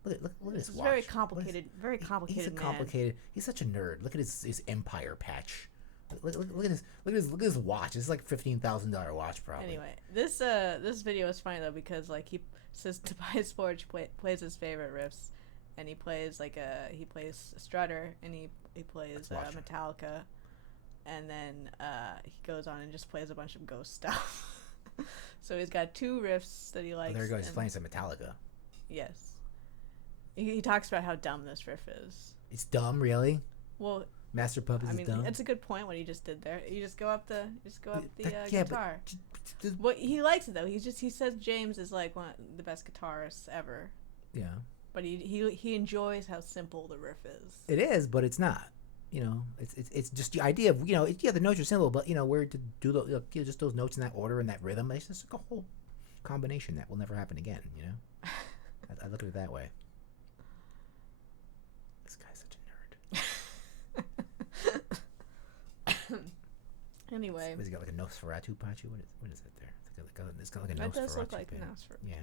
Look at his watch. Very complicated. Very complicated. He's a man. complicated. He's such a nerd. Look at his empire patch. Look at his watch. It's like $15,000 watch probably. Anyway, this video is funny though because like he says Tobias Forge plays his favorite riffs, and he plays Strutter, and he plays Metallica, and then he goes on and just plays a bunch of Ghost stuff. So he's got 2 riffs that he likes. There he goes. He's playing some Metallica. Yes. He talks about how dumb this riff is. It's dumb, really? Well, Master Puppets is dumb. It's a good point what he just did there. You just go up the yeah, guitar. Well, he likes it though. He says James is like one of the best guitarists ever. Yeah. But he enjoys how simple the riff is. It is, but it's not. You know, it's just the idea of, you know, the notes are simple, but you know where to do just those notes in that order and that rhythm. It's just like a whole combination that will never happen again. You know, I look at it that way. This guy's such a nerd. Anyway, has he got like a Nosferatu patch? What is it there? It's got like a Nosferatu. That does look like pin. Nosferatu. Yeah.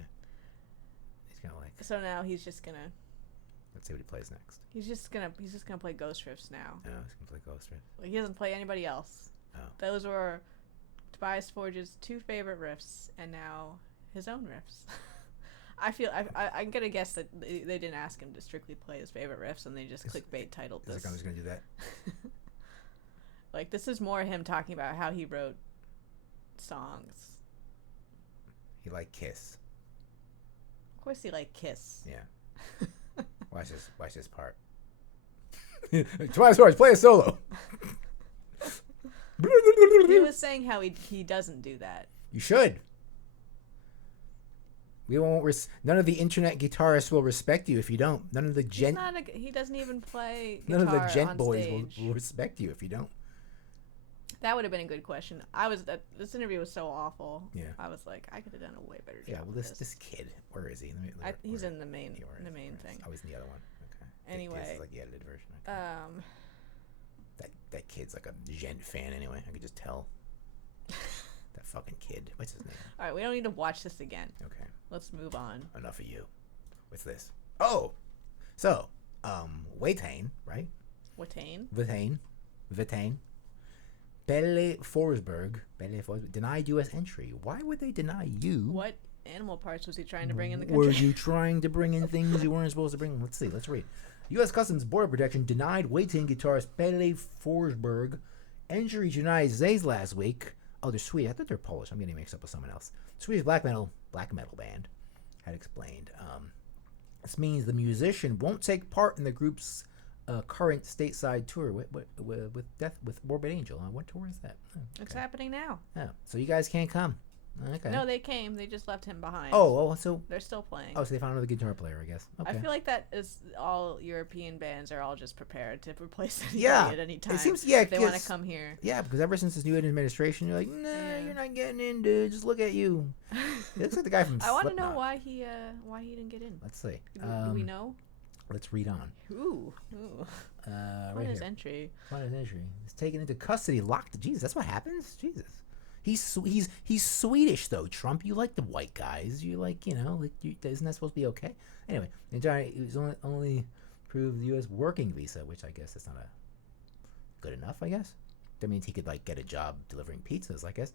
He's got like. So now he's just gonna. Let's see what he plays next. He's just gonna play Ghost riffs now. Oh, he's gonna play Ghost riffs. Like, he doesn't play anybody else. Oh. Those were Tobias Forge's 2 favorite riffs, and now his own riffs. I'm gonna guess that they didn't ask him to strictly play his favorite riffs, and they just clickbait titled this. I'm just gonna do that. Like, this is more him talking about how he wrote songs. He liked Kiss. Of course, he liked Kiss. Yeah. Watch this part. Tobias Forge, play a solo. He was saying how he doesn't do that. You should. We won't. None of the internet guitarists will respect you if you don't. None of the gent. He doesn't even play guitar none of the gent on boys stage. will respect you if you don't. That would have been a good question. This interview was so awful. Yeah. I was like, I could have done a way better job. Yeah. Well, this kid, where is he? He's in the main thing. Oh, he's in the other one. Okay. Anyway, this is like the edited version. Okay. That kid's like a gent fan anyway. I could just tell. That fucking kid. What's his name? All right, we don't need to watch this again. Okay. Let's move on. Enough of you. What's this? Oh, so Watain, right? Watain. Belle Forsberg denied U.S. entry. Why would they deny you? What animal parts was he trying to bring in the country? Were you trying to bring in things you weren't supposed to bring? Let's see. Let's read. U.S. Customs Border Protection denied Watain guitarist Belle Forsberg entry to United States last week. Oh, they're Swedish. I thought they're Polish. I'm getting mixed up with someone else. Swedish black metal band had explained. This means the musician won't take part in the group's current stateside tour with Morbid Angel. What tour is that? Oh, okay. It's happening now. Oh, so you guys can't come. Okay. No, they came. They just left him behind. So they're still playing. Oh, so they found another guitar player, I guess. Okay. I feel like that is all European bands are all just prepared to replace anybody at any time. It seems, if they want to come here. Yeah, because ever since this new administration, you're like, nah, you're not getting in, dude. Just look at you. It looks like the guy from I want to know why he didn't get in. Let's see. Do we know? Let's read on. Ooh. Right his here. entry. He's taken into custody, locked. Jesus, that's what happens? Jesus. He's Swedish though, Trump. You like the white guys. You like, isn't that supposed to be okay? Anyway, he was only approved the U.S. working visa, which I guess that's not good enough. I guess that means he could like get a job delivering pizzas. I guess.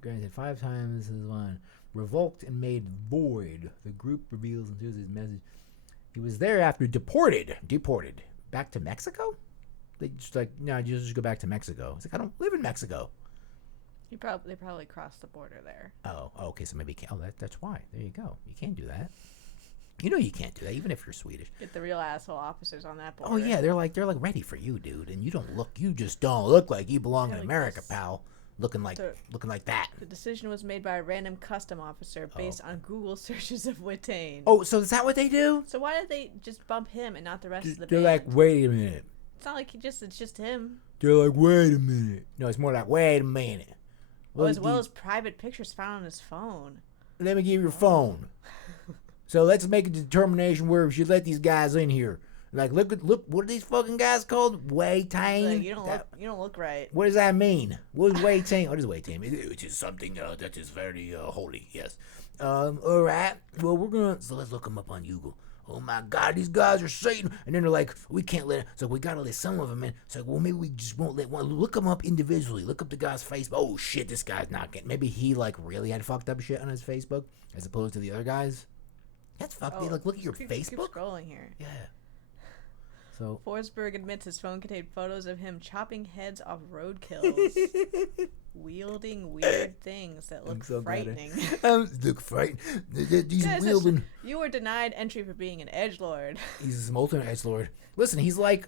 Granted 5 times his one revoked and made void. The group reveals in Tuesday's message. He was there after deported back to Mexico. They just like, no, you just go back to Mexico. It's like, I don't live in Mexico. They probably crossed the border there. Oh, okay. So maybe that's why. There you go. You can't do that. You can't do that, even if you're Swedish. Get the real asshole officers on that border. Oh yeah, they're like ready for you, dude. And you just don't look like you belong in America, pal. Looking like that. The decision was made by a random custom officer based on Google searches of Watain. Oh, so is that what they do? So why did they just bump him and not the rest of the They're band? like, wait a minute. It's not like it's just him. They're like, wait a minute. No, it's more like, wait a minute. Well, as well as private pictures found on his phone. Let me give you your phone. So let's make a determination where we should let these guys in here. Like, look, what are these fucking guys called? Watain? Like, you don't look right. What does that mean? What is Watain? What is Watain? It is something that is very holy, yes. All right. Well, so let's look them up on Google. Oh my God, these guys are Satan. And then they're like, we can't let it. So we got to let some of them in. So, well, maybe we just won't let one. Look them up individually. Look up the guy's Facebook. Oh shit, this guy's not getting. Maybe he like really had fucked up shit on his Facebook as opposed to the other guys. That's fucked. Oh, Like, look at your keep Facebook. Scrolling here. Yeah. So Forsberg admits his phone contained photos of him chopping heads off roadkills, wielding weird things that look frightening. Look frightening. These wielding. You were denied entry for being an edgelord. He's a molten edgelord. Listen, he's like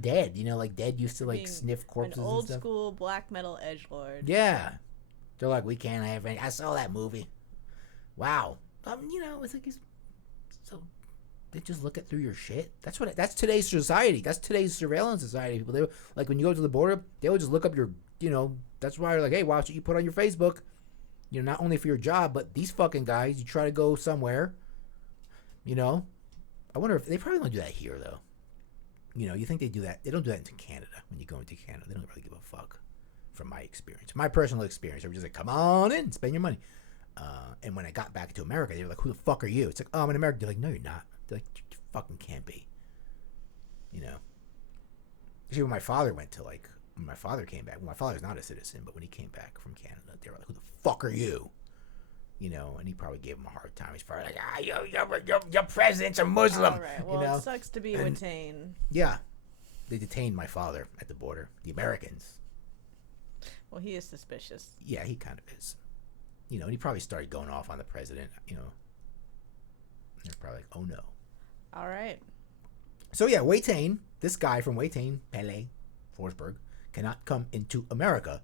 Dead. You know, like Dead used to like sniff corpses an old and stuff. school black metal edgelord. Yeah, they're like, we can't have any. I saw that movie. Wow. You know, it's like he's so. They just look at through your shit. That's today's society. That's today's surveillance society. People, they like when you go to the border, they would just look up your, you know. That's why they're like, hey, watch what you put on your Facebook. You know, not only for your job, but these fucking guys. You try to go somewhere, you know. I wonder if they probably don't do that here though. You know, you think they do that? They don't do that into Canada. When you go into Canada, they don't really give a fuck. From my experience, my personal experience, they were just like, come on in, spend your money. And when I got back to America, they were like, who the fuck are you? It's like, oh, I'm in America. They're like, no, you're not. They're like, you fucking can't be. You know? Actually, when my father went to, like, when my father came back, well, my father's not a citizen, but when he came back from Canada, they were like, who the fuck are you? You know, and he probably gave him a hard time. He's probably like, your president's a Muslim. All right, well, you know? It sucks to be detained. Yeah. They detained my father at the border. The Americans. Well, he is suspicious. Yeah, he kind of is. You know, and he probably started going off on the president, you know. They're probably like, oh no. All right. So yeah, Waytain, this guy from Waytain, Pele, Forsberg, cannot come into America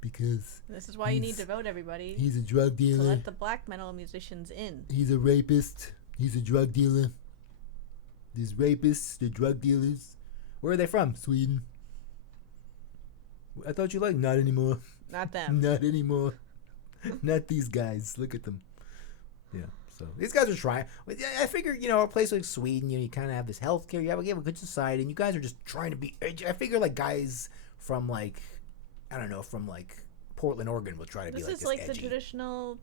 because this is why you need to vote, everybody. He's a drug dealer. To let the black metal musicians in. He's a rapist. He's a drug dealer. These rapists, the drug dealers. Where are they from? Sweden. I thought you liked. Not anymore. Not them. Not anymore. Not these guys. Look at them. Yeah. So these guys are trying. I figure, you know, a place like Sweden, you know, you kind of have this healthcare. You have a good society, and you guys are just trying to be edgy. I figure like guys from like, I don't know, from like Portland, Oregon, will try to be like this. This is like edgy. The traditional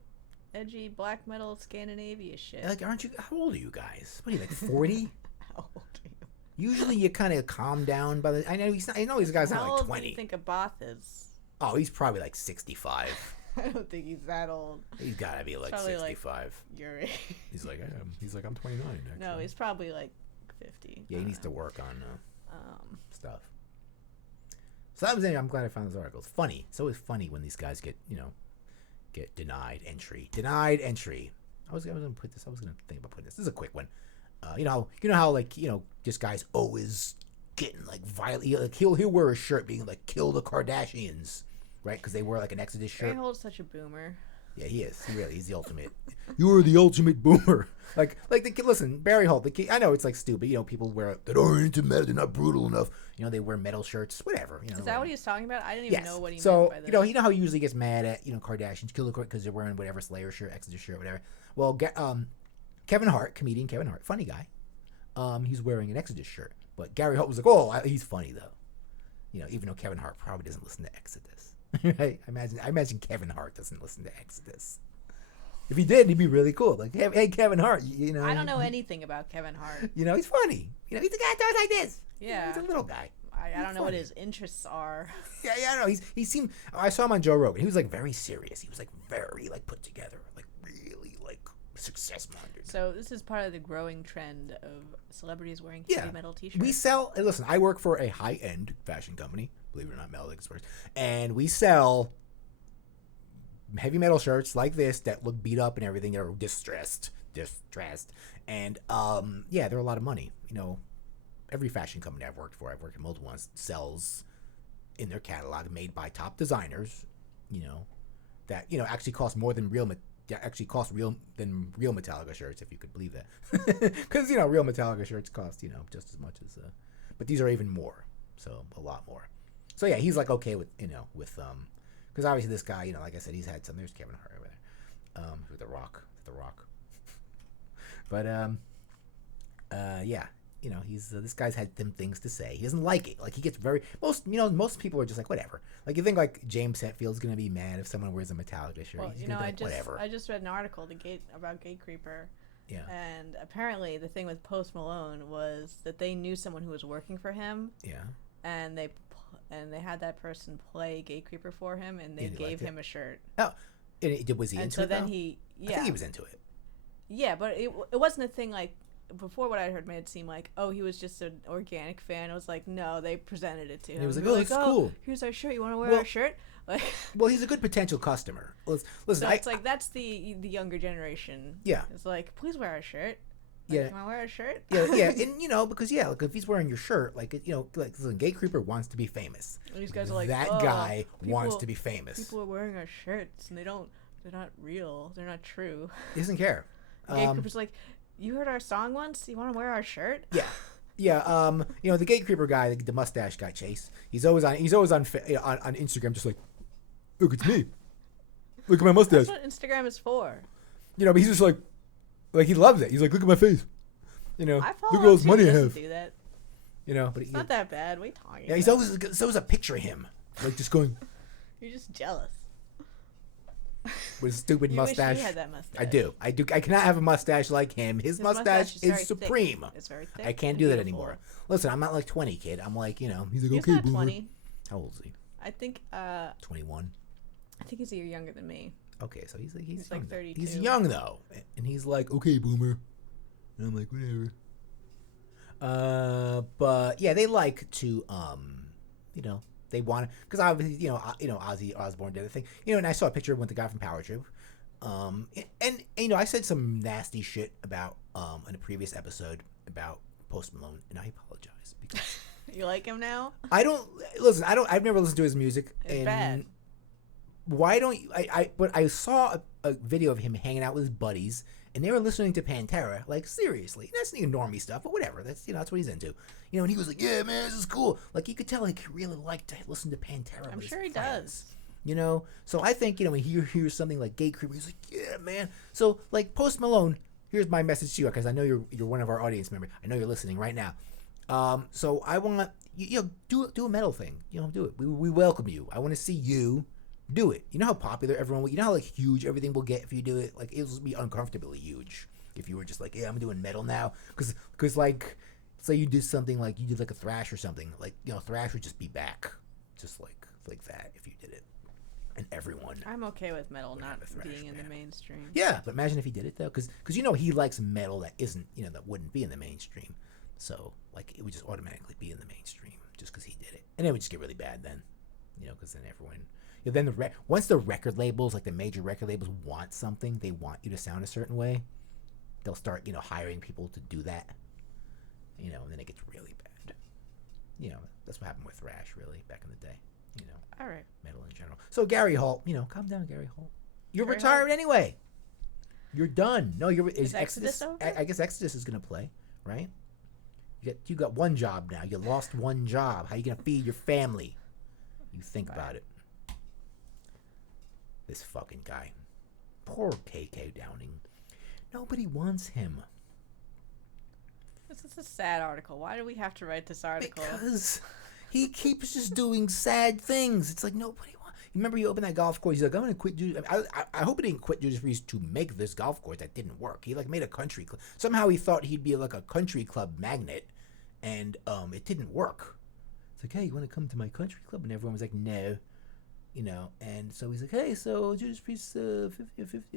edgy black metal Scandinavia shit. Like, aren't you? How old are you guys? What are you, like 40? How old are you? Usually, you kind of calm down by the. I know he's not. I know these guys not like 20. How old do you think Abbath is? Oh, he's probably like 65. I don't think he's that old. He's gotta be like 65. Like your age. He's like, I'm 29. Actually. No, he's probably like 50. Yeah, he needs to work on stuff. So that was it. I'm glad I found this article. It's funny. It's always funny when these guys get denied entry. Denied entry. I was gonna put this. I was gonna think about putting this. This is a quick one. You know how like this guy's always getting like violent. Like he'll wear a shirt being like kill the Kardashians. Right, because they wear like an Exodus shirt. Barry Holt's such a boomer. Yeah, he is. He's the ultimate. You are the ultimate boomer. Like the kid. Listen, Barry Holt. The kid. I know it's like stupid. You know, people wear that aren't into metal. They're not brutal enough. You know, they wear metal shirts. Whatever. You know. Is that what he was talking about? I didn't even know what he meant by this. You know how he usually gets mad at Kardashians, kill the because they're wearing whatever Slayer shirt, Exodus shirt, whatever. Well, Kevin Hart, comedian Kevin Hart, funny guy. He's wearing an Exodus shirt, but Gary Holt was like, oh, he's funny though. You know, even though Kevin Hart probably doesn't listen to Exodus. Right? I imagine Kevin Hart doesn't listen to Exodus. If he did, he'd be really cool. Like, hey, Kevin Hart, you know. I don't know anything about Kevin Hart. You know, he's funny. You know, he's a guy that talks like this. Yeah. He's a little guy. I don't know what his interests are. Yeah, I know. He seemed. I saw him on Joe Rogan. He was like very serious. He was like very like put together, like really like success minded. So this is part of the growing trend of celebrities wearing heavy metal T-shirts. We sell. Listen, I work for a high end fashion company. Believe it or not, Metal Express, and we sell heavy metal shirts like this that look beat up and everything. They're distressed, and they're a lot of money. You know, every fashion company I've worked in multiple ones, sells in their catalog made by top designers. You know, that actually cost more than real Metallica shirts, if you could believe that, because real Metallica shirts cost just as much as, but these are even more, so a lot more. So yeah, he's like okay with because obviously this guy, like I said, he's had some. There's Kevin Hart over there, with the Rock, but yeah, he's this guy's had them things to say. He doesn't like it. Like he gets most people are just like whatever. Like you think like James Hetfield's gonna be mad if someone wears a Metallica shirt. Well, He's gonna be like, whatever. I just read an article about Gate Creeper. Yeah. And apparently the thing with Post Malone was that they knew someone who was working for him. Yeah. And they had that person play Gate Creeper for him, and they gave him a shirt. Oh, was he into it? So then I think he was into it. Yeah, but it wasn't a thing like before. What I heard made it seem like, oh, he was just an organic fan. I was like, no, they presented it to him. He was like, oh, that's cool. Here's our shirt. You want to wear our shirt? Like, well, he's a good potential customer. Listen, so it's like that's the younger generation. Yeah, it's like, please wear our shirt. Like, can I wear a shirt? Yeah, and because like if he's wearing your shirt, like listen, Gate Creeper wants to be famous. And these guys are like, that guy wants to be famous. People are wearing our shirts, and they're not real. They're not true. He doesn't care. Gate Creeper's like, you heard our song once? You want to wear our shirt? Yeah. Yeah, the Gate Creeper guy, the mustache guy, Chase. He's always on Instagram, just like, look, it's me. Look at my mustache. That's what Instagram is for. But he's just like he loves it. He's like, look at my face. I look at follow all this money I have. Do that. But it's not that bad. What are you talking about? He's always a picture of him, like just going. You're just jealous. With a stupid mustache. Wish you had that mustache. I do. I cannot have a mustache like him. His mustache is supreme. Thick. It's very thick. I can't do that anymore. Listen, I'm not like 20, kid. I'm like, he's like, he's okay, not boomer. 20. How old is he? I think 21. I think he's a year younger than me. Okay, so he's like 32. He's young though, and he's like, okay, boomer. And I'm like, whatever. But yeah, they like to they want to, because obviously Ozzy Osbourne did a thing, and I saw a picture with the guy from Power Trip, and I said some nasty shit about in a previous episode about Post Malone, and I apologize because you like him now. I've never listened to his music. It's bad. Why don't you? But I saw a video of him hanging out with his buddies, and they were listening to Pantera. Like seriously, that's the normie stuff, but whatever. That's that's what he's into. And he was like, "Yeah, man, this is cool." Like you could tell, like he really liked to listen to Pantera. I'm sure he does. So I think when he hears something like Gate Creeper, he's like, "Yeah, man." So like Post Malone, here's my message to you, because I know you're one of our audience members. I know you're listening right now. So I want do a metal thing. Do it. We welcome you. I want to see you. Do it. You know how popular everyone will. You know how like huge everything will get if you do it. Like it'll be uncomfortably huge if you were just like, yeah, I'm doing metal now. Because like, say you did something like you did like a thrash or something. Like thrash would just be back, just like that if you did it, and everyone. I'm okay with metal not being in the mainstream. Yeah, but imagine if he did it though, because he likes metal that isn't that wouldn't be in the mainstream. So like it would just automatically be in the mainstream just because he did it, and it would just get really bad then, because then everyone. Then once the record labels, like the major record labels, want something, they want you to sound a certain way, they'll start, hiring people to do that, and then it gets really bad. That's what happened with thrash, really, back in the day. All right. Metal in general. So Gary Holt, calm down, Gary Holt. You're Gary retired Holt? Anyway. You're done. No, is Exodus over? I guess Exodus is gonna play, right? You got one job now. You lost one job. How are you gonna feed your family? You think about it. This fucking guy. Poor KK Downing. Nobody wants him. This is a sad article. Why do we have to write this article? Because he keeps just doing sad things. It's like nobody wants. Remember, you opened that golf course. He's like, I'm going to quit Judas. I hope he didn't quit Judas Priest to make this golf course. That didn't work. He made a country club. Somehow he thought he'd be like a country club magnet, and it didn't work. It's like, hey, you want to come to my country club? And everyone was like, no. And so he's like, hey, so Judas Priest's 50th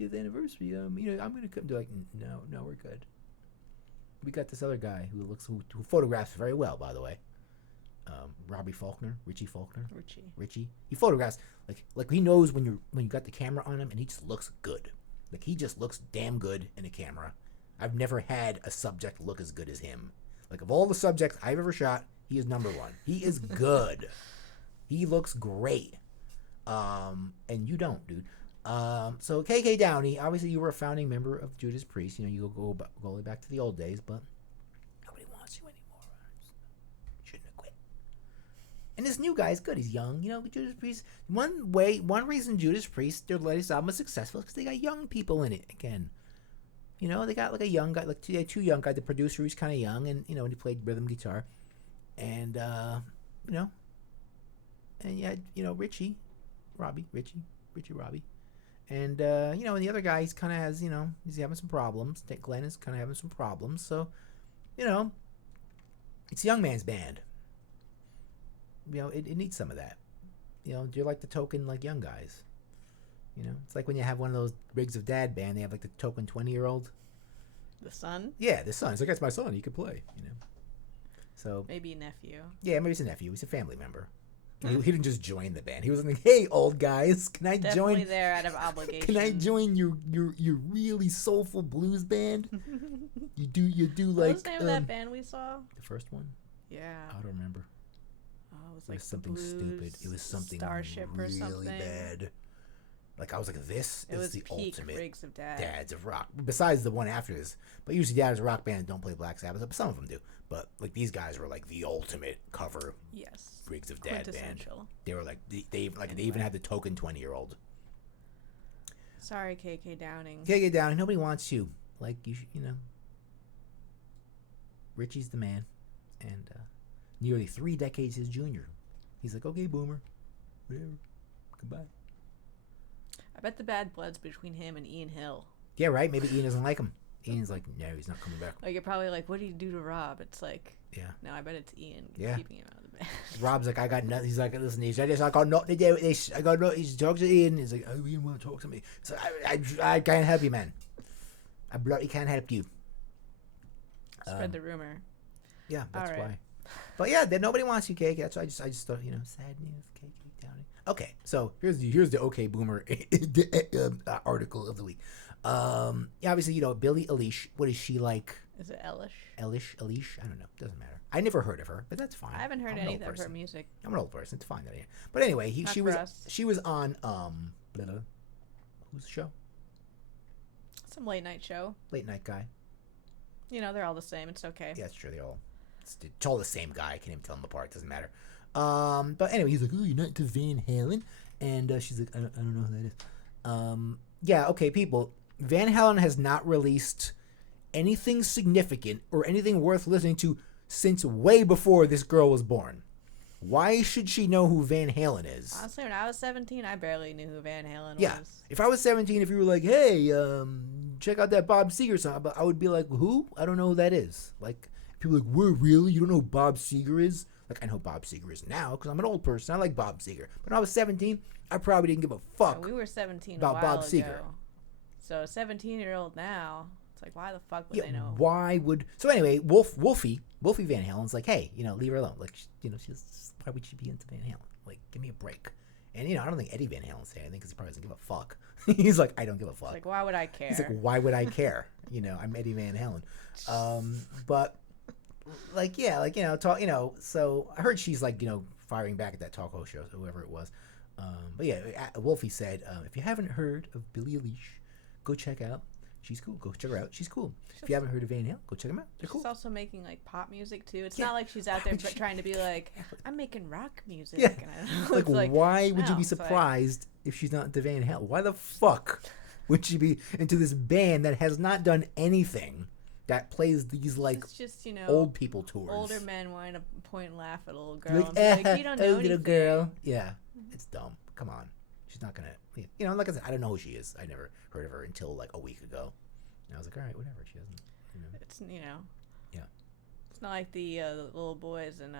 anniversary, I'm gonna come. They're like, no, we're good. We got this other guy who photographs very well, by the way. Richie Faulkner. Richie. He photographs like he knows when you got the camera on him, and he just looks good. Like he just looks damn good in a camera. I've never had a subject look as good as him. Like of all the subjects I've ever shot, he is number one. He is good. He looks great. And you don't, dude. So KK Downey, obviously you were a founding member of Judas Priest. You go all the way back to the old days, but nobody wants you anymore. You shouldn't have quit. And this new guy is good. He's young. Judas Priest. One reason Judas Priest, their latest album, was successful is because they got young people in it again. You know, they got like a young guy, like two young guys. The producer who's kind of young, and you know, he played rhythm guitar, and you know, and you had Richie, Robbie, and you know, and the other guy, he's kind of has he's having some problems. Glenn is kind of having some problems, so you know, it's a young man's band. You know, it needs some of that. You know, you're like the token like young guys. You know, it's like when you have one of those Rigs of Dad band, they have like the token 20-year-old. The son? Yeah, the son. It's like, that's my son. He could play, you know. So maybe a nephew. Yeah, maybe it's a nephew. He's a family member. He didn't just join the band. He was like, "Hey, old guys, can I Definitely join? there out of obligation. Can I join your really soulful blues band? You do like." What was the name of that band we saw? The first one. Yeah. I don't remember. Oh, it was something stupid. It was something Starship or really something. bad. Like, I was like, this it is was the peak ultimate Rigs of Dad. Dads of rock. Besides the one after this. But usually Dads of rock bands don't play Black Sabbath. But some of them do. But like, these guys were like the ultimate cover. Yes. Rigs of Dad band. They were like they even had the token 20-year-old. Sorry, KK Downing. KK Downing. Nobody wants you. Like, you know. Richie's the man, and nearly 3 decades his junior. He's like, okay, boomer, whatever, goodbye. I bet the bad blood's between him and Ian Hill. Yeah, right. Maybe Ian doesn't like him. Ian's like, no, he's not coming back. Like, you're probably like, what did you do to Rob? It's like, yeah. No, I bet it's Ian keeping him out of the band. Rob's like, I got nothing. He's like, listen, I got nothing to do with this. I got nothing. He talks to Ian. He's like, oh, Ian want to talk to me. So I can't help you, man. I bloody can't help you. Spread the rumor. Yeah, that's why. But yeah, nobody wants you, KK. That's why I just thought, sad news, KK Downing. Okay, so here's the OK Boomer article of the week. Yeah, obviously, Billie Eilish. What is she like? Is it Eilish? Eilish? I don't know. Doesn't matter. I never heard of her, but that's fine. I haven't heard any of her music. I'm an old person. It's fine. But anyway, she was on who's the show? Some late night show. Late night guy. They're all the same. It's okay. Yeah, it's true. It's all the same guy. I can't even tell them apart. It doesn't matter. But anyway, he's like, oh, you're not into Van Halen? And she's like, I don't know who that is. Yeah, okay, people. Van Halen has not released anything significant or anything worth listening to since way before this girl was born. Why should she know who Van Halen is? Honestly, when I was 17, I barely knew who Van Halen was. Yeah. If I was 17, if you were like, hey, check out that Bob Seger song, I would be like, who? I don't know who that is. Like, people are like, what, really? You don't know who Bob Seger is? Like, I know who Bob Seger is now because I'm an old person. I like Bob Seger. But when I was 17, I probably didn't give a fuck. Yeah, we were 17 about a while Bob ago. Seger. So a 17-year-old now, it's like, why the fuck would they know? Why would... So anyway, Wolfie Van Halen's like, hey, leave her alone. Like, she's why would she be into Van Halen? Like, give me a break. And, I don't think Eddie Van Halen said anything because he probably doesn't give a fuck. He's like, I don't give a fuck. It's like, why would I care? He's like, why would I care? I'm Eddie Van Halen. But, like, yeah, like, talk, so I heard she's like, firing back at that talk show, whoever it was. But yeah, Wolfie said, if you haven't heard of Billie Eilish, go check out. She's cool. Go check her out. She's cool. If you haven't heard of Van Halen, go check them out. They're cool. She's also making like pop music too. It's not like she's out there trying to be like, I'm making rock music. Yeah. And I don't know. Like, why would you be surprised if she's not into Van Halen? Why the fuck would she be into this band that has not done anything that plays these like just, old people tours? Older men wanting to point and laugh at a little girl. Like, and be like, you don't know little anything. girl. Yeah, it's dumb. Come on. She's not gonna, like I said, I don't know who she is. I never heard of her until like a week ago. And I was like, all right, whatever. She doesn't, It's, Yeah. It's not like the little boys and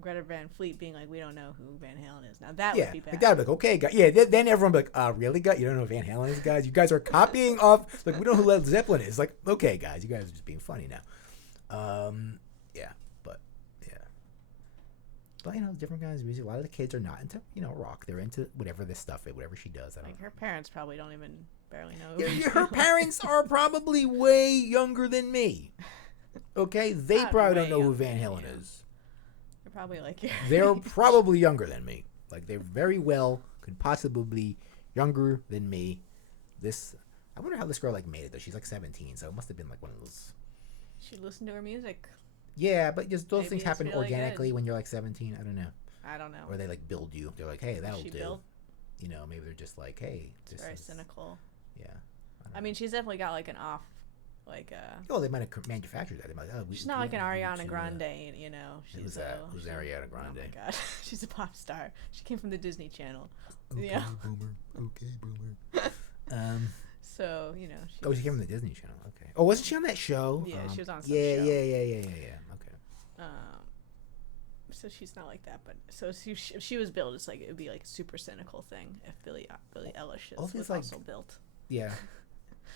Greta Van Fleet being like, we don't know who Van Halen is. Now that would be bad. Like, that would be like, okay, guys. Yeah, then everyone would be like, really, guys? You don't know who Van Halen is, guys? You guys are copying off, like, we don't know who Led Zeppelin is. Like, okay, guys, you guys are just being funny now. Yeah, but, yeah. But, different kinds of music. A lot of the kids are not into, rock. They're into whatever this stuff is, whatever she does. I don't know. Her parents probably don't even barely know. Her parents are probably way younger than me. Okay? They probably don't know who Van Halen is. They're probably like They're probably younger than me. Like, they very well could possibly be younger than me. I wonder how this girl, like, made it, though. She's, like, 17, so it must have been, like, one of those... She listened to her music. Yeah, but just those things happen really organically when you're, like, 17. I don't know. Or they, like, build you. They're like, hey, that'll do. Built? Maybe they're just like, hey. It's very cynical. Yeah. I mean, she's definitely got, like, an like Oh, they might have manufactured that. They might. Oh, she's not like an Ariana Grande, you know. Who's that? Who's Ariana Grande? Oh my god, she's a pop star. She came from the Disney Channel. Okay, Yeah. boomer. Okay, boomer. So you know. She came from the Disney Channel. Okay. Oh, wasn't she on that show? Yeah, she was on some yeah, show. Yeah. Okay. So she's not like that, but so she was built. It's like it would be like a super cynical thing if Billie Eilish was like, also built. Yeah.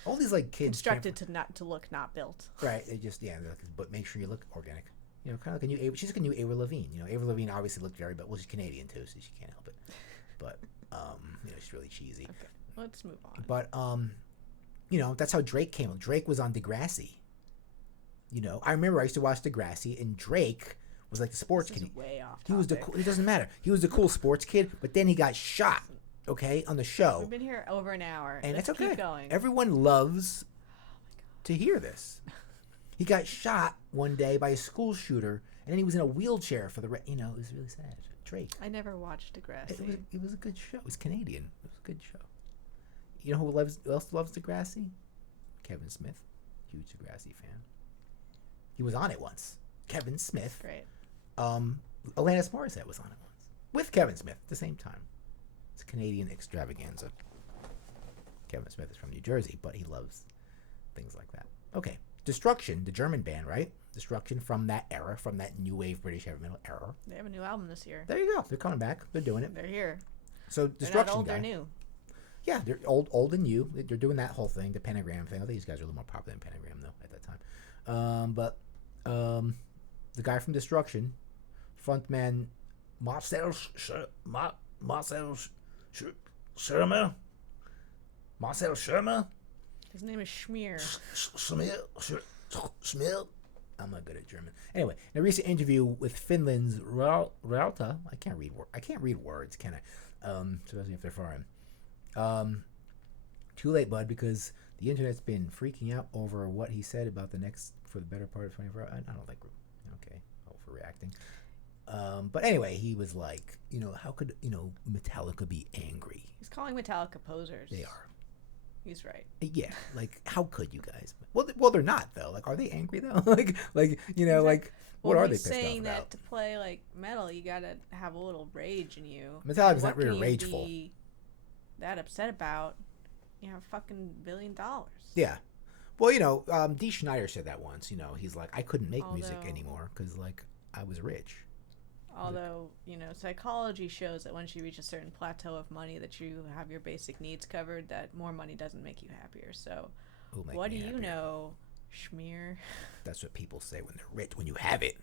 All these like kids constructed to look not built. Right. They just but make sure you look organic. You know, kind of like a new. She's like a new Avril Lavigne. You know, Avril Lavigne obviously looked very, but she's Canadian too, so she can't help it. But you know, she's really cheesy. Okay, let's move on. But you know, that's how Drake came. Drake was on Degrassi. You know, I remember I used to watch Degrassi, and Drake was like the sports kid. Way off topic. He was it doesn't matter. He was the cool sports kid, but then he got shot. Okay, on the show. We've been here over an hour, and let's that's okay. Keep going. Everyone loves to hear this. He got shot one day by a school shooter, and then he was in a wheelchair for the. You know, it was really sad. Drake. I never watched Degrassi. It was a good show. It was Canadian. It was a good show. You know who else loves Degrassi? Kevin Smith, huge Degrassi fan. He was on it once. Kevin Smith. Great. Alanis Morissette was on it once with Kevin Smith at the same time. It's a Canadian extravaganza. Kevin Smith is from New Jersey, but he loves things like that. Okay, Destruction, the German band, right? Destruction from that era, from that new wave British heavy metal era. They have a new album this year. There you go. They're coming back. They're doing it. They're here. So Destruction. They're not old. They're new. Yeah, they're old and new. They're doing that whole thing, the Pentagram thing. I think these guys are a little more popular than Pentagram though at that time. The guy from Destruction, frontman Marcel Schirmer. His name is Schmier. Schmier. I'm not good at German. Anyway, in a recent interview with Finland's Rauta, I can't read words, can I? Especially if they're foreign. Too late, bud, because the internet's been freaking out over what he said about the next for the better part of 24 hours. I don't think we're okay overreacting. But anyway, he was like, you know, how could Metallica be angry? He's calling Metallica posers. They are. He's right. Yeah, like how could you guys? Well, they're not though. Like, are they angry though? like you know, like what are they pissed off about? He's saying that to play like metal, you gotta have a little rage in you. Metallica's not really rageful. Be that upset about, you know, fucking $1 billion. Yeah. Well, you know, Dee Schneider said that once. You know, he's like, I couldn't make music anymore because like I was rich. Although, you know, psychology shows that once you reach a certain plateau of money that you have your basic needs covered, that more money doesn't make you happier. So what do you know, Schmier? That's what people say when they're rich, when you have it.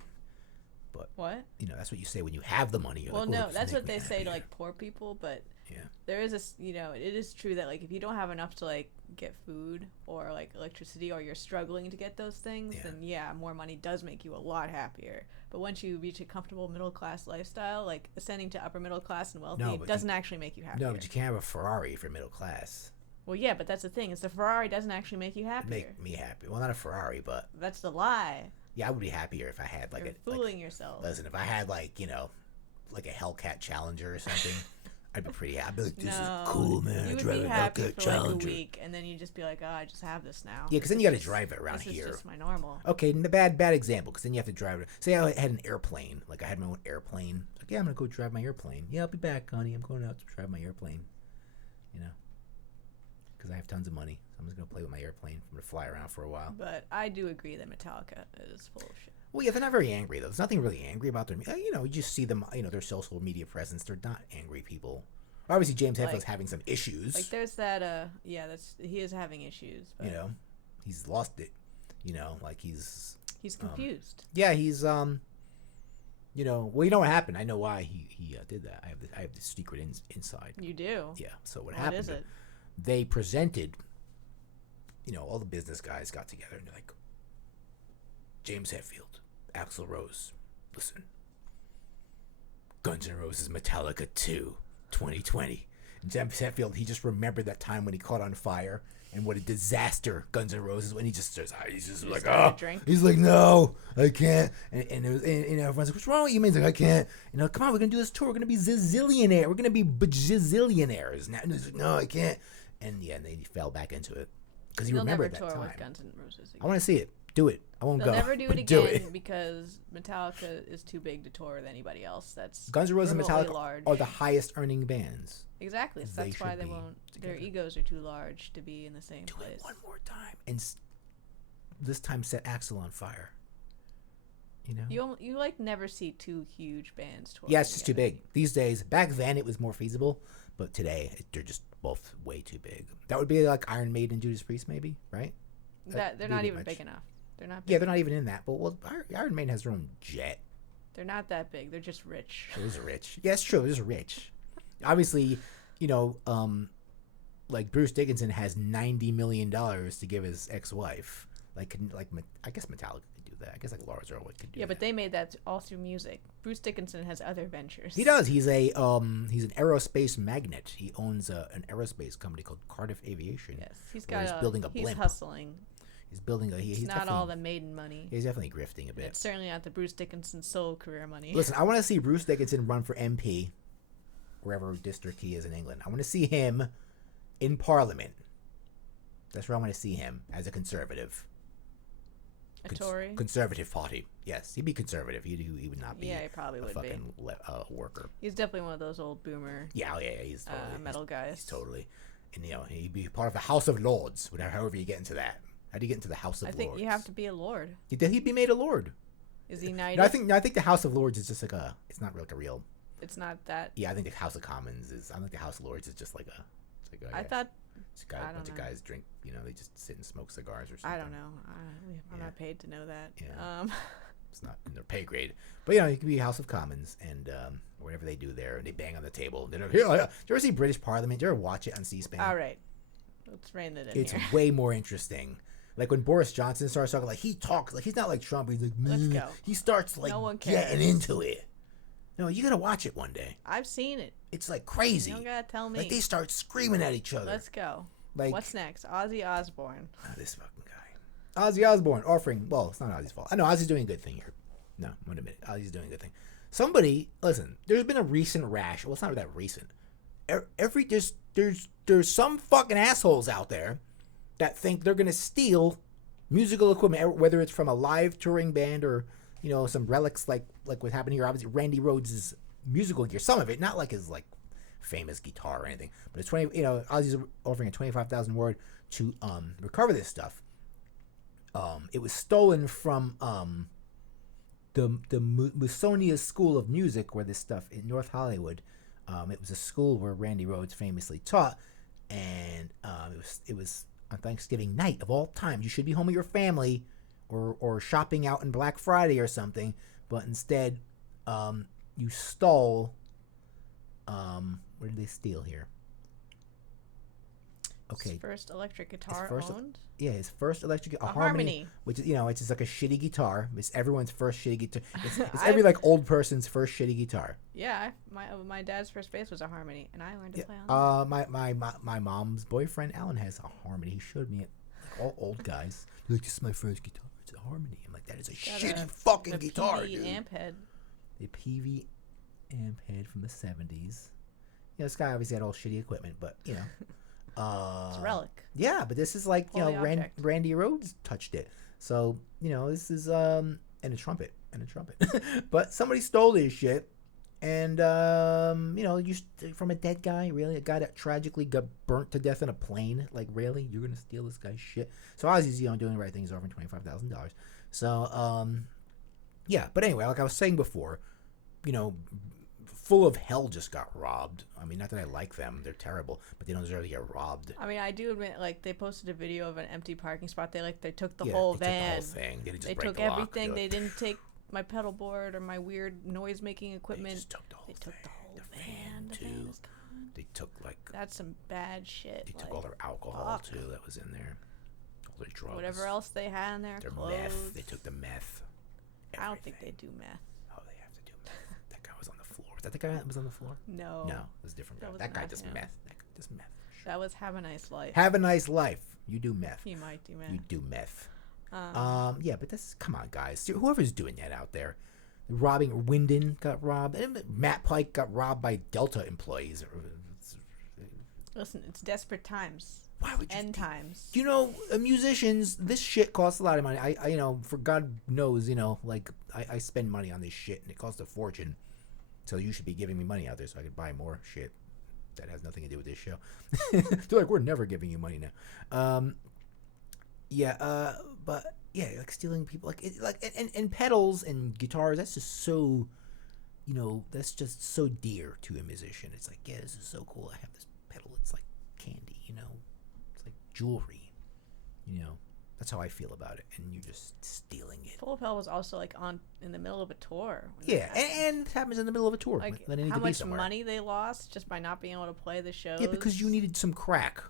But what? You know, that's what you say when you have the money. You're well, like, no, that's what they say to like poor people, but yeah, there is a, you know, it is true that like if you don't have enough to like get food or like electricity, or you're struggling to get those things, then yeah, more money does make you a lot happier. But once you reach a comfortable middle class lifestyle, like ascending to upper middle class and wealthy, it doesn't actually make you happier. No, but you can't have a Ferrari if you're middle class. Well, yeah, but that's the thing, is the Ferrari doesn't actually make you happier. Make me happy. Well, not a Ferrari, but that's the lie. Yeah, I would be happier if I had like You're fooling yourself. Listen, if I had like, you know, like a Hellcat Challenger or something, I'd be pretty happy. I'd be like, this is cool, man. You would be happy for like a week, and then you just be like, oh, I just have this now. Yeah, because then you got to drive it around here. This is just my normal. Okay, bad example, because then you have to drive it. Say I had an airplane, like I had my own airplane. Like, yeah, I'm gonna go drive my airplane. Yeah, I'll be back, honey. I'm going out to drive my airplane. You know, because I have tons of money. So I'm just gonna play with my airplane. I'm gonna fly around for a while. But I do agree that Metallica is full of shit. Well, yeah, they're not very angry though. There's nothing really angry about them. You know, you just see them. You know, their social media presence. They're not angry people. Obviously, James Hetfield's having some issues. Like, there's that. Yeah, he is having issues. But you know, he's lost it. You know, like he's confused. Yeah, he's you know, well, you know what happened. I know why he did that. I have the secret inside. You do. Yeah. So what happened? What is it? They presented. You know, all the business guys got together and they're like, James Hetfield, Axl Rose, listen. Guns N' Roses Metallica 2, 2020. And James Hetfield, he just remembered that time when he caught on fire and what a disaster Guns N' Roses. When he just starts, he's just like, oh, he's like, no, I can't. And everyone's like, what's wrong with you? He's like, I can't. You know, come on, we're gonna do this tour. We're gonna be zillionaire. We're gonna be bajillionaires. And he's like, no, I can't. And yeah, and then he fell back into it. because you They'll remember never that tour time. with Guns N' Roses again. I want to see it. Do it. I won't They'll go. never do it but again because Metallica is too big to tour with anybody else. That's Guns N' Roses and remotely Metallica large. are the highest earning bands. Exactly. So They that's why should they be won't. together. Their egos are too large to be in the same Do place. it one more time, and this time set Axl on fire. You know. You like never see two huge bands tour. Yeah, it's just too big these days. Back then, it was more feasible, but today they're just both way too big. That would be like Iron Maiden and Judas Priest, maybe, right? That they're not even big enough. They're not. Big Yeah, they're not even in that. But well, Iron Maiden has their own jet. They're not that big. They're just rich. It is rich. Yeah, it's true. It is rich. Obviously, you know, like Bruce Dickinson has $90 million to give his ex-wife. Like I guess Metallica could do that. I guess like Lars Ulrich could do that. Yeah, but they made that all through music. Bruce Dickinson has other ventures. He does. He's an aerospace magnate. He owns an aerospace company called Cardiff Aviation. Yes, he's building a blimp. He's hustling. He's building a. He's not all the Maiden money. He's definitely grifting a bit. It's certainly not the Bruce Dickinson solo career money. Listen, I want to see Bruce Dickinson run for MP, wherever district he is in England. I want to see him in Parliament. That's where I want to see him as a conservative. A Tory? Conservative party. Yes, he'd be conservative. He would not be. Yeah, he probably would fucking be. Worker. He's definitely one of those old boomer. Yeah, he's totally metal guys. He's totally, and he'd be part of the House of Lords. However you get into that. How do you get into the House of Lords? I think you have to be a lord. He'd be made a lord. Is he knighted? No, I think the House of Lords is just like a. It's not like a real. It's not that. Yeah, I think the House of Commons is. I think the House of Lords is just like a. It's like a I thought. It's a bunch of guys drink. They just sit and smoke cigars or something. I don't know. I'm not paid to know that. Yeah. It's not in their pay grade. But it could be House of Commons and whatever they do there, and they bang on the table. And do you ever see British Parliament? Do you ever watch it on C-SPAN? All right, let's rein it in. It's here. way more interesting. Like when Boris Johnson starts talking, like he talks, like he's not like Trump. He's like, let's go. He starts like getting into it. No, you gotta watch it one day. I've seen it. It's like crazy. You don't gotta tell me. Like they start screaming at each other. Let's go. Like what's next? Ozzy Osbourne. Oh, this fucking guy. Ozzy Osbourne offering. Well, it's not Ozzy's fault. I know Ozzy's doing a good thing here. No, I'm gonna admit it. Ozzy's doing a good thing. Somebody, listen. There's been a recent rash. Well, it's not that recent. There's some fucking assholes out there that think they're gonna steal musical equipment, whether it's from a live touring band or some relics like what happened here. Obviously, Randy Rhoads' musical gear. Some of it, not like his famous guitar or anything, but it's Ozzy's offering a $25,000 to recover this stuff. It was stolen from the Musonia School of Music, where this stuff in North Hollywood. It was a school where Randy Rhoads famously taught, and it was on Thanksgiving night of all times. You should be home with your family, or shopping out on Black Friday or something, but instead, you stole. What did they steal here? Okay. His first electric guitar owned? Yeah, his first electric guitar. A Harmony. Which is, it's just like a shitty guitar. It's everyone's first shitty guitar. It's every old person's first shitty guitar. Yeah, my dad's first bass was a Harmony, and I learned to play on that. My mom's boyfriend, Alan, has a Harmony. He showed me it. All old guys. He's like, this is my first guitar. It's a Harmony. I'm like, that is a shitty fucking guitar, PV dude. amp head. The PV amp head from the 70s. This guy obviously had all shitty equipment, but it's a relic. Yeah, but this is like Randy Rhoads touched it, so this is and a trumpet. But somebody stole this shit, and from a dead guy, really, a guy that tragically got burnt to death in a plane. Like, really, you're gonna steal this guy's shit? So Ozzy's doing the right thing. He's offering $25,000. So yeah, but anyway, like I was saying before, Full of Hell just got robbed. I mean, not that I like them. They're terrible, but they don't deserve to get robbed. I mean, I do admit, they posted a video of an empty parking spot. They took the whole van. Took the whole thing. They took everything. They didn't take my pedal board or my weird noise-making equipment. They just took the whole thing. The van. The van is gone. They took, That's some bad shit. They took all their alcohol, too, that was in there. All their drugs. Whatever else they had in there. Their clothes. meth. They took the meth. Everything. I don't think they do meth. That guy was on the floor. Was that the guy that was on the floor? No. No, it was a different guy. That guy does meth. That guy does meth. Sure. That was Have a Nice Life. Have a Nice Life. You do meth. You might do meth. You do meth. Yeah, but come on, guys. Whoever's doing that out there. Robbing, Wyndon got robbed. And Matt Pike got robbed by Delta employees. Listen, it's desperate times. Why would you? End times. You know, musicians, this shit costs a lot of money. I you know, for God knows, you know, like I spend money on this shit and it costs a fortune. So you should be giving me money out there so I could buy more shit that has nothing to do with this show. They're like, we're never giving you money now. But yeah, like stealing people, and pedals and guitars. That's just so, you know, that's just so dear to a musician. It's like, yeah, this is so cool. I have this pedal. It's like candy, you know. It's like jewelry, you know. That's how I feel about it, and you're just stealing it. Full of Hell was also like in the middle of a tour. Yeah, and it happens in the middle of a tour. Like when they need how to be much somewhere. money they lost just by not being able to play the shows. Yeah, because you needed some crack.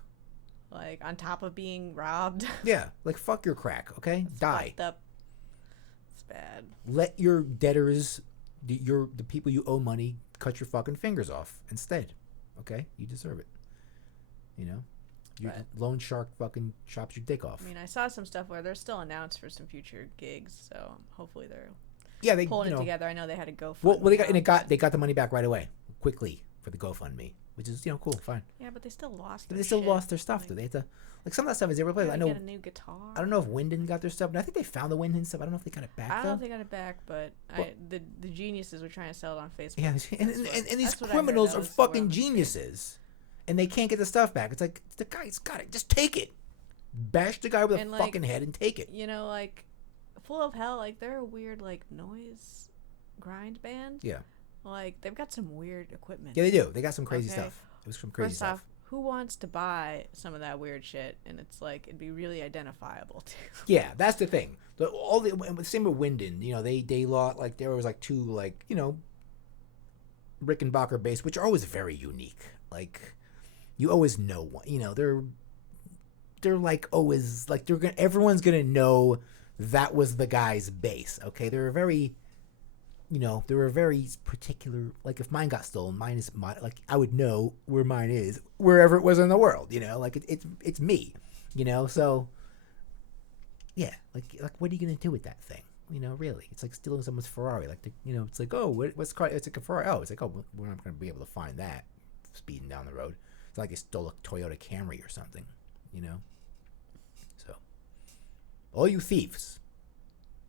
Like on top of being robbed. Yeah, like fuck your crack, okay? It's Die. fucked up. It's bad. Let your debtors, the people you owe money, cut your fucking fingers off instead. Okay, you deserve it. You know, your loan shark fucking chops your dick off. I mean, I saw some stuff where they're still announced for some future gigs, so hopefully they're they pulling it together. I know they had a GoFundMe. Well, they got the money back right away, quickly for the GoFundMe, which is cool, fine. Yeah, but they still lost. They still lost their stuff. Though they had to some of that stuff is irreplaceable. I know. Get a new guitar. I don't know if Wyndon got their stuff, but I think they found the Wyndon stuff. I don't know if they got it back. I don't know if they got it back, but the geniuses were trying to sell it on Facebook. Yeah, and these criminals are fucking geniuses, and they can't get the stuff back. It's like the guy's got it. Just take it. Bash the guy with a fucking head and take it. You know, like Full of Hell, like they're a weird like noise grind band. Yeah. Like they've got some weird equipment. Yeah, they do. They got some crazy stuff. It was some crazy First stuff. off, who wants to buy some of that weird shit? And it's like it'd be really identifiable too. Yeah, that's the thing. Same with Wyndon. You know, they lost like there was like two like Rickenbacker bass, which are always very unique. Like you always know one. You know, they're like always like everyone's gonna know that was the guy's bass. Okay, they're very particular. Like if mine got stolen, mine is like I would know where mine is wherever it was in the world. You know, like it's me. You know, so yeah, like what are you gonna do with that thing? You know, really, it's like stealing someone's Ferrari. Like it's like, oh, what's the car? It's like a Ferrari. Oh, it's like, oh, we're not gonna be able to find that speeding down the road. It's like they stole a Toyota Camry or something. You know, so all you thieves,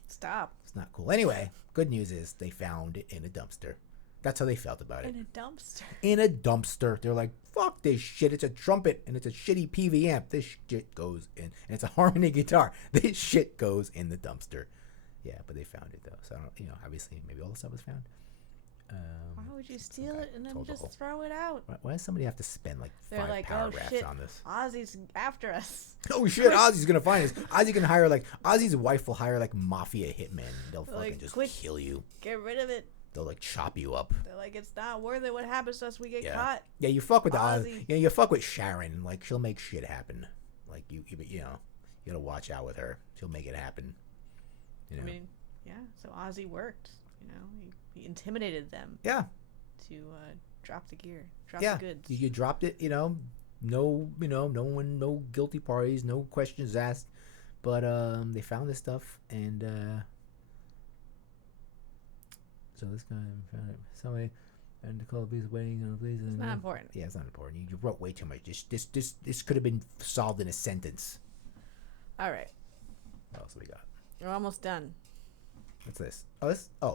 stop. It's not cool. Anyway, good news is they found it in a dumpster. That's how they felt about it. In a dumpster. In a dumpster. They're like, fuck this shit. It's a trumpet and it's a shitty PV amp. This shit goes in. And it's a harmony guitar. This shit goes in the dumpster. Yeah, but they found it though. So I don't, obviously maybe all the stuff was found. Why would you steal it and then just throw it out? Why does somebody have to spend like They're 5 paragraphs on this? Ozzy's after us. Oh shit, Ozzy's gonna find us. Ozzy can hire Ozzy's wife will hire like mafia hitmen. They'll fucking just kill you. Get rid of it. They'll like chop you up. They're like, it's not worth it. What happens to us? We get caught. Yeah, you fuck with Ozzy. You fuck with Sharon. Like she'll make shit happen. Like you gotta watch out with her. She'll make it happen. I mean, yeah. So Ozzy worked. He intimidated them. Yeah. To drop the gear, the goods. You dropped it. No one, no guilty parties, no questions asked. But they found this stuff, and so this guy found it. Somebody and the call police waiting on the police. It's not important. Yeah, it's not important. You wrote way too much. This could have been solved in a sentence. All right. What else we got? We're almost done. What's this?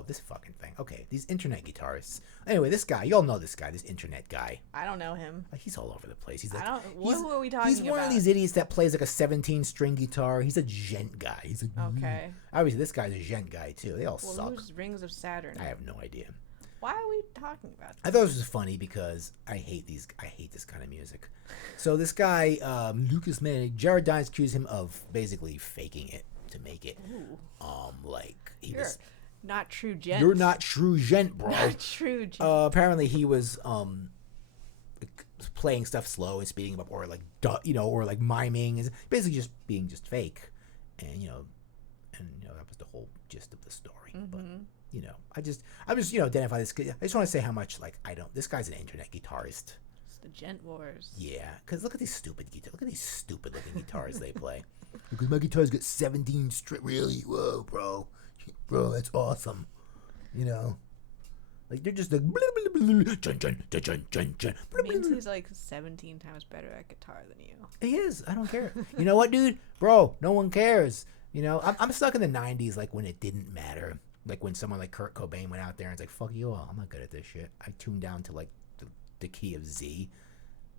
This fucking thing. Okay, these internet guitarists. Anyway, this guy, y'all know this guy, this internet guy. I don't know him. He's all over the place. He's like, who are we talking about? He's one of these idiots that plays like a 17-string guitar. He's a gent guy. He's like, okay. Obviously, this guy's a gent guy too. They all suck. Who's Rings of Saturn? I have no idea. Why are we talking about this? I thought this was funny because I hate this kind of music. So this guy, Lucas Manic, Jared Dines accused him of basically faking it to make it. Ooh. You're not true gent. You're not true gent, bro. Not true gent. Apparently he was playing stuff slow and speeding up, or like miming, is basically just being fake, and that was the whole gist of the story. Mm-hmm. But I'm just identify this. I just want to say how much this guy's an internet guitarist. It's the gent wars. Yeah, because look at these stupid guitars. Look at these stupid looking guitars they play. Because my guitar's got 17 string. Really? Whoa, bro, that's awesome. Like they're just like jun, jun, jun, jun, jun, jun. It means he's like 17 times better at guitar than you. He is. I don't care. You know what, dude? Bro, no one cares. You know, I'm stuck in the 90s, like when it didn't matter. Like when someone like Kurt Cobain went out there and it's like, fuck you all. I'm not good at this shit. I tuned down to like the key of Z,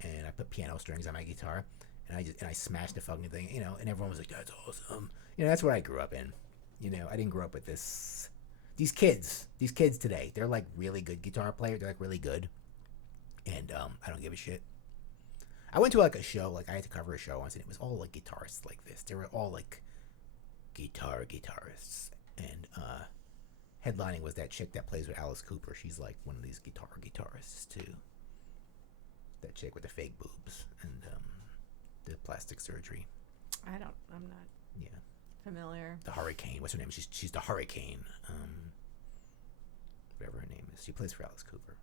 and I put piano strings on my guitar, and I smashed the fucking thing, you know, and everyone was like, that's awesome. You know, that's what I grew up in. You know, I didn't grow up with this. These kids today, they're like really good guitar players. They're like really good. And I don't give a shit. I went to like a show, like I had to cover a show once, and it was all like guitarists like this. They were all like guitarists. And headlining was that chick that plays with Alice Cooper. She's like one of these guitarists too. That chick with the fake boobs and the plastic surgery. I'm not familiar. The Hurricane. What's her name? She's the Hurricane. Whatever her name is. She plays for Alice Cooper.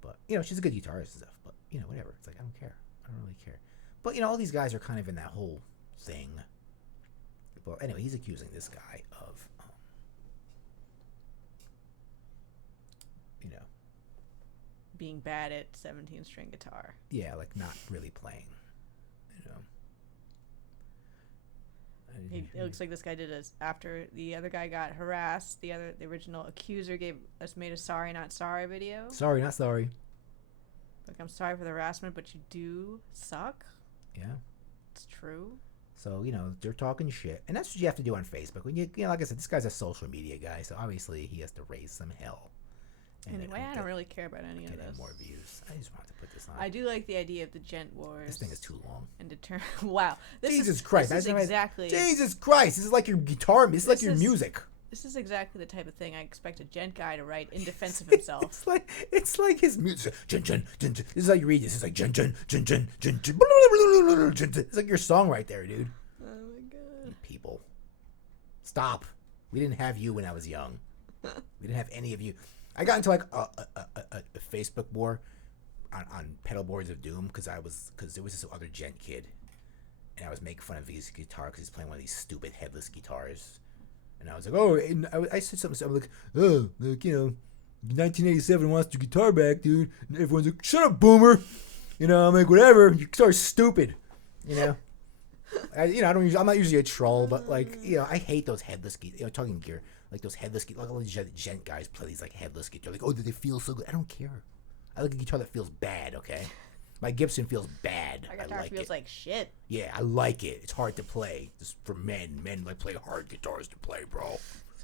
But, you know, she's a good guitarist and stuff. But, you know, whatever. It's like, I don't care. I don't really care. But, you know, all these guys are kind of in that whole thing. But anyway, he's accusing this guy of, you know, being bad at 17-string guitar. Yeah, like not really playing. You know. It looks like this guy did this after the other guy got harassed. The original accuser made a sorry not sorry video. Sorry not sorry. Like, I'm sorry for the harassment, but you do suck. Yeah, it's true. So, you know, they're talking shit, and that's what you have to do on Facebook. When you know, like I said, this guy's a social media guy, so obviously he has to raise some hell. Anyway, I don't really care about any of this. More views. I just wanted to put this on. I do like the idea of the gent wars. This thing is too long. And wow. Jesus Christ. This is exactly. Jesus Christ. This is like your guitar. This is like your music. This is exactly the type of thing I expect a gent guy to write in defense of himself. It's like his music. Jun, jun, jun, jun. This is how you read this. It's like jun, jun, jun, jun, jun, jun. It's like your song right there, dude. Oh my god. People. Stop. We didn't have you when I was young. We didn't have any of you. I got into like a Facebook war on pedal boards of doom because there was this other gent kid, and I was making fun of his guitar because he's playing one of these stupid headless guitars, and I was like, oh, and I said something, so I'm like, oh, like, you know, 1987 wants your guitar back, dude, and everyone's like, shut up, boomer, you know, I'm like, whatever, your guitar's stupid, you know. I'm not usually a troll, but like, you know, I hate those headless guitars. You know, talking gear, like those headless guitars. Like all these gent guys play these like headless guitars. Like, oh, do they feel so good? I don't care. I like a guitar that feels bad. Okay, my Gibson feels bad. My guitar feels like shit. Yeah, I like it. It's hard to play. It's for men. Men like play hard guitars to play, bro.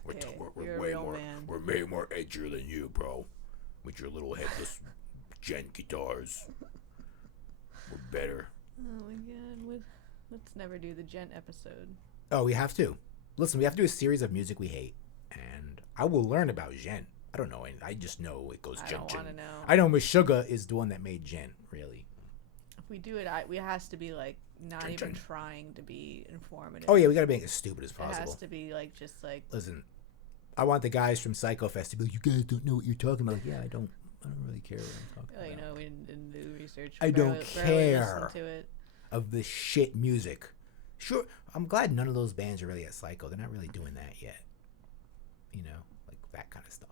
We're way more. Man. We're way more edgier than you, bro. With your little headless gent guitars, we're better. Oh my god. Let's never do the gent episode. Oh, we have to. Listen, we have to do a series of music we hate, and I will learn about gent. I don't know. I just know it goes gent. I don't want to know. I know Meshuggah is the one that made gent, really. If we do it, we has to be like not even trying to be informative. Oh yeah, we got to make it as stupid as possible. It has to be like just like. Listen, I want the guys from Psycho Fest to be like, you guys don't know what you're talking about. Like, yeah, I don't really care what I'm talking about. You know, we didn't do research. I don't care. To it. Of this shit music. Sure, I'm glad none of those bands are really at Psycho. They're not really doing that yet. You know, like that kind of stuff.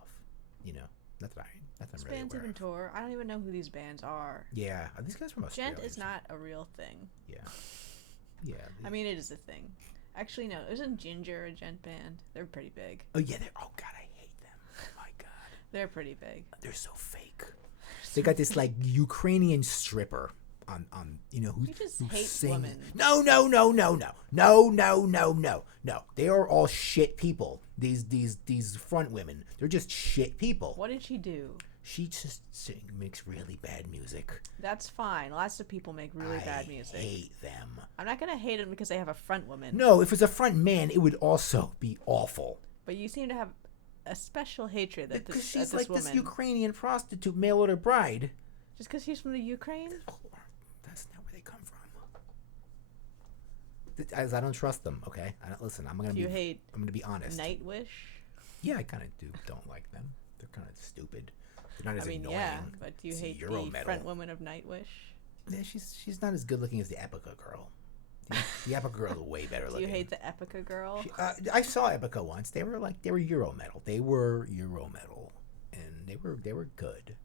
You know, that's fine. That's not really bands even tour. I don't even know who these bands are. Yeah, are these guys from Australia? Gent is not a real thing. Yeah. Yeah. I mean, it is a thing. Actually, no. Isn't Ginger a gent band? They're pretty big. Oh yeah. Oh god, I hate them. Oh my god. They're pretty big. They're so fake. They got this like Ukrainian stripper. On you know who just hates women. No. They are all shit people. These front women. They're just shit people. What did she do? She just makes really bad music. That's fine. Lots of people make really bad music. I hate them. I'm not gonna hate them because they have a front woman. No, if it's a front man, it would also be awful. But you seem to have a special hatred that because she's like this Ukrainian prostitute, mail order bride. Just because she's from the Ukraine? That's not where they come from. I don't trust them. Okay, listen. I'm gonna be honest. Nightwish? Yeah, I kind of don't like them. They're kind of stupid. They're not as annoying. Yeah, but do you hate the front woman of Nightwish? Yeah, she's not as good looking as the Epica girl. The Epica girl is way better looking. Do you hate the Epica girl? I saw Epica once. They were Euro metal. And They were good.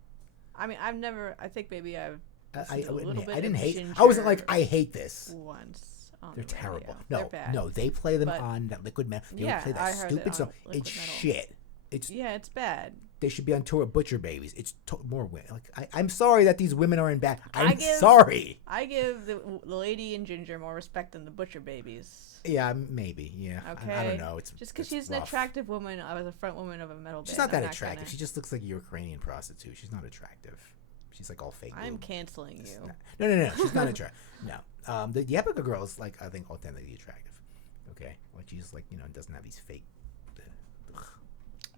I mean, I think maybe I've I listened to a little bit didn't of hate. Ginger I wasn't like I hate this. once. On They're the terrible. radio. No, They're bad. no, they play them But- on that Liquid Metal. They Yeah, play that I heard it stupid on song. Liquid It's Metal. shit. It's Yeah, it's bad. they should be on tour with Butcher Babies. It's more women. Like I'm sorry that these women are in bad. I'm give- sorry. I give the lady in Ginger more respect than the Butcher Babies. Yeah, maybe. Yeah. Okay. I don't know. It's Just because it's she's an rough. attractive woman, I was a front woman of a metal band. She's not that I'm attractive. gonna- She just looks like a Ukrainian prostitute. She's not attractive. She's like all fake. I'm boob. canceling you. No. She's not attractive. No. The Abbath girls, like, I think authentically attractive. Okay. Like she's like, doesn't have these fake.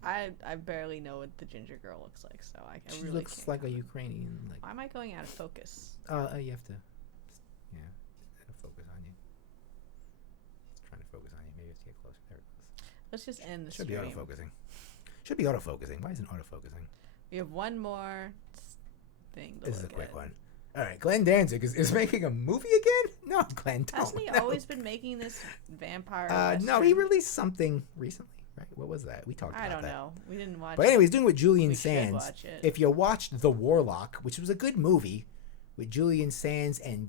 I barely know what the Ginger girl looks like, so I She really looks can't like a comment. Ukrainian. Like. Why am I going out of focus? You have to. Yeah. Focus on you. It's trying to focus on you. Maybe it's get closer. There it goes. Let's just end the Should be stream. autofocusing. Should be autofocusing. Why isn't autofocusing? We have one more thing. To This is a look quick at. one. All right, Glenn Danzig is making a movie again? No, Glenn, don't. Hasn't he No. always been making this vampire? No, he Western? released something recently, right? What was that? We talked about I that. don't know. We didn't watch. But anyway, he's doing with Julian We should Sands. watch it. If you watched The Warlock, which was a good movie with Julian Sands and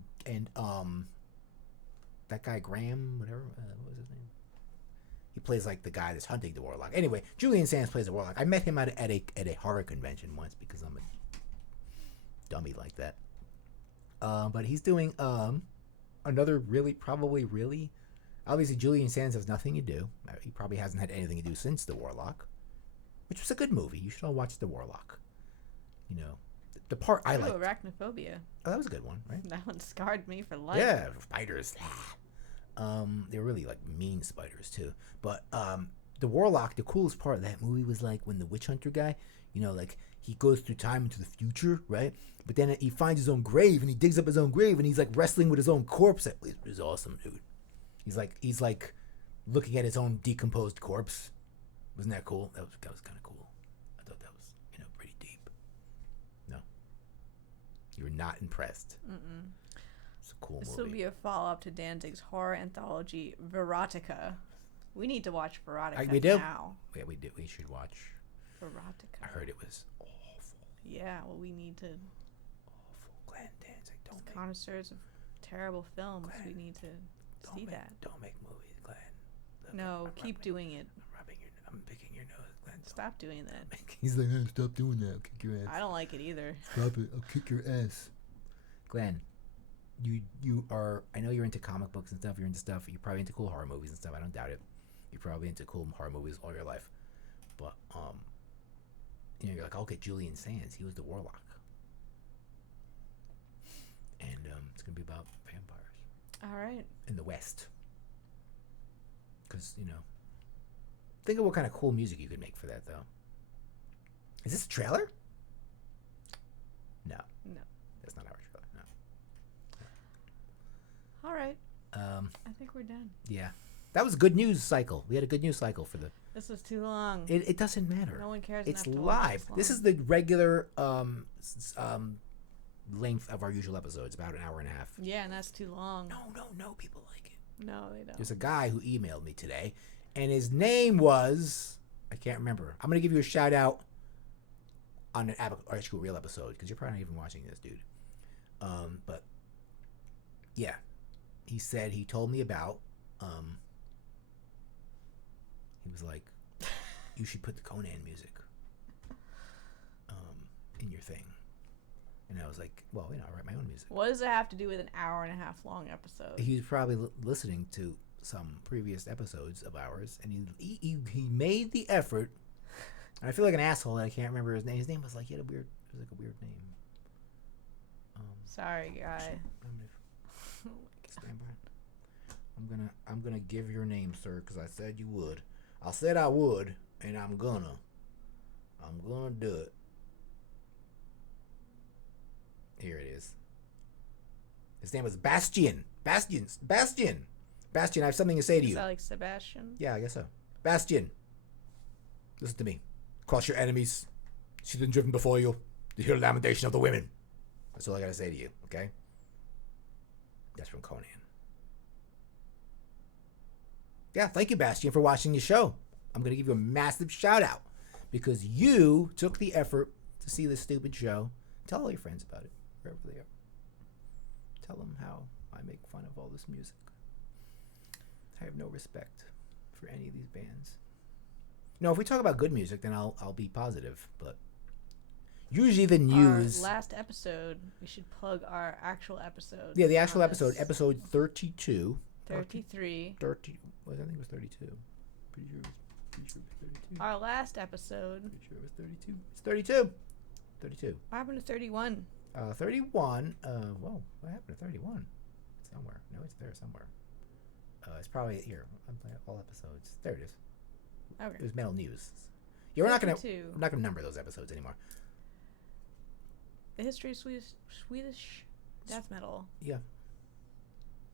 that guy Graham, whatever, what was his name? He plays like the guy that's hunting the Warlock. Anyway, Julian Sands plays the Warlock. I met him at a horror convention once because I'm a dummy like that. But he's doing another really obviously Julian Sands has nothing to do. He probably hasn't had anything to do since The Warlock, which was a good movie. You should all watch The Warlock. The part I liked. Arachnophobia. Oh, that was a good one, right? That one scarred me for life. Yeah, spiders. They're really like mean spiders too. But The Warlock, the coolest part of that movie was like when the witch hunter guy, like he goes through time into the future, right? But then he finds his own grave and he digs up his own grave and he's like wrestling with his own corpse. It was awesome, dude. He's like looking at his own decomposed corpse. Wasn't that cool? That was kind of cool. I thought that was pretty deep. No, you were not impressed. Mm-mm. It's a cool This movie. will be a follow-up to Danzig's horror anthology, Verotica. We need to watch Verotica We do. now. Yeah, we do. We should watch. Verotica. I heard it was awful. Yeah, well, we need to. Awful. Glenn Danzig, don't make. Connoisseurs of terrible films, we need to see that. Don't make movies, Glenn. Look, No, I'm keep doing it. I'm picking your nose, Glenn. Stop doing that. He's like, hey, stop doing that. I'll kick your ass. I don't like it either. Stop it. I'll kick your ass. Glenn, you are. I know you're into comic books and stuff. You're into stuff. You're probably into cool horror movies and stuff. I don't doubt it. You're probably into cool horror movies all your life. But you're like, I'll get Julian Sands. He was the Warlock. And it's gonna be about vampires. All right. In the West. Because, think of what kind of cool music you could make for that, though. Is this a trailer? No. No. That's not our trailer, no. All right. I think we're done. Yeah. That was a good news cycle. We had a good news cycle for the... This was too long. It doesn't matter. No one cares It's enough to watch live. this This long. is the regular length of our usual episodes, about an hour and a half. Yeah, and that's too long. No, people like it. No, they don't. There's a guy who emailed me today, and his name was... I can't remember. I'm going to give you a shout out on an Abbath Real episode, because you're probably not even watching this, dude. But, yeah. He said he told me about... he was like, you should put the Conan music in your thing. And I was like, well, I write my own music. What does it have to do with an hour and a half long episode? He was probably listening to some previous episodes of ours, and he made the effort. And I feel like an asshole that I can't remember his name. His name was like, it was like a weird name. Sorry, guy. Stand by. I'm gonna give your name, sir, because I said you would. I said I would, and I'm gonna do it. Here it is. His name was Bastian. Bastian, I have something to say to Is you. that like Sebastian? Yeah, I guess so. Bastian, listen to me. Cross your enemies. She's been driven before you. To hear the lamentation of the women. That's all I gotta say to you, okay? That's from Conan. Yeah, thank you, Bastian, for watching the show. I'm gonna give you a massive shout out because you took the effort to see this stupid show. Tell all your friends about it, wherever they are. Tell them how I make fun of all this music. I have no respect for any of these bands. No, if we talk about good music, then I'll be positive. But usually the news. Our last episode, we should plug our actual episode. Yeah, the actual episode, episode 32. 33. 30. I think it was 32. Pretty sure it was 32. Our last episode. Pretty sure it was 32. It's 32. 32. What happened to 31? 31. Whoa, what happened to 31? Somewhere. No, it's there somewhere. It's probably here. I'm playing all episodes. There it is. Okay. It was Metal News. Yeah, we're not gonna number those episodes anymore. The history of Swedish death metal. Yeah.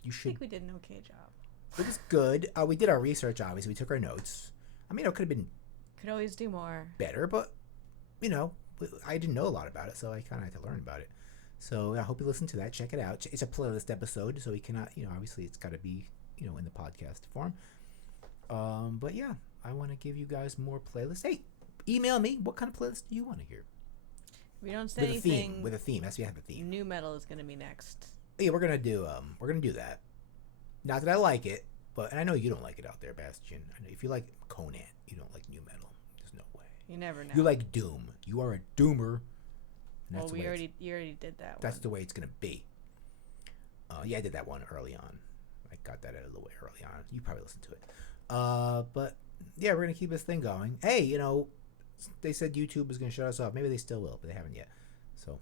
You I should. think we did an okay job. It was good. We did our research. Obviously, we took our notes. I mean, it could have been Could always do more. better, but I didn't know a lot about it, so I kind of had to learn about it. So I hope you listen to that. Check it out. It's a playlist episode, so we cannot, obviously it's got to be, in the podcast form. But yeah, I want to give you guys more playlists. Hey, email me. What kind of playlist do you want to hear? We don't say With anything. With a theme. Has to have a theme. New metal is going to be next. Yeah, we're gonna do that. Not that I like it, and I know you don't like it out there, Bastian. I know if you like Conan, you don't like new metal. There's no way. You never know. You like Doom. You are a Doomer. Well, you already did that. That's the way it's gonna be. Yeah, I did that one early on. I got that out of the way early on. You probably listened to it. But yeah, we're gonna keep this thing going. Hey, they said YouTube was gonna shut us off. Maybe they still will, but they haven't yet. So,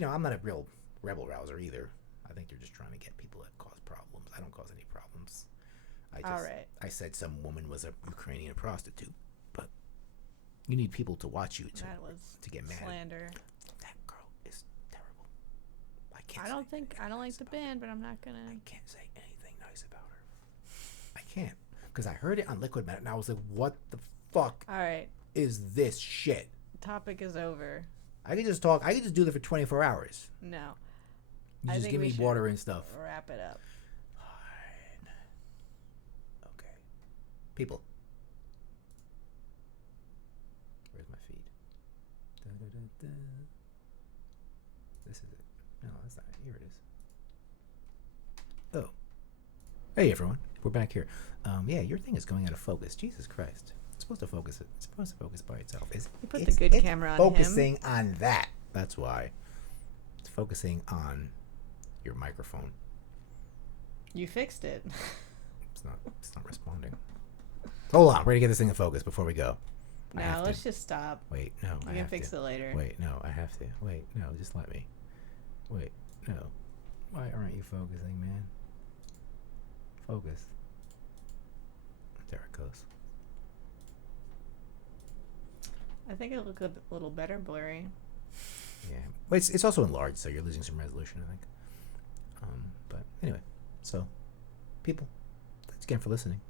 I'm not a real rebel rouser either. I think they're just trying to get people that cause problems. I don't cause any problems. I said some woman was a Ukrainian prostitute, but you need people to watch you to get mad. Slander. That girl is terrible. I don't like the band, but I'm not gonna. I can't say anything nice about her. I can't, because I heard it on Liquid Metal and I was like, "What the fuck? All right. Is this shit?" The topic is over. I could just talk. I could just do that for 24 hours. No. You just give me water and stuff. Wrap it up. Fine. Okay. People. Where's my feed? Da, da, da, da. This is it. No, that's not it. Here it is. Oh. Hey, everyone. We're back here. Yeah, your thing is going out of focus. Jesus Christ. It's supposed to focus. It's supposed to focus by itself. You put the good camera on focusing him. on that. That's why. It's focusing on your microphone. You fixed it. It's not responding. Hold on, we're gonna get this thing in focus before we go. No, let's just stop. Wait, no. You can fix it later. Wait, no, I have to. Wait, no, just let me. Wait, no. Why aren't you focusing, man? Focus. There it goes. I think it'll look a little better blurry. Yeah, but it's also enlarged, so you're losing some resolution, I think. But anyway, so people, thanks again for listening.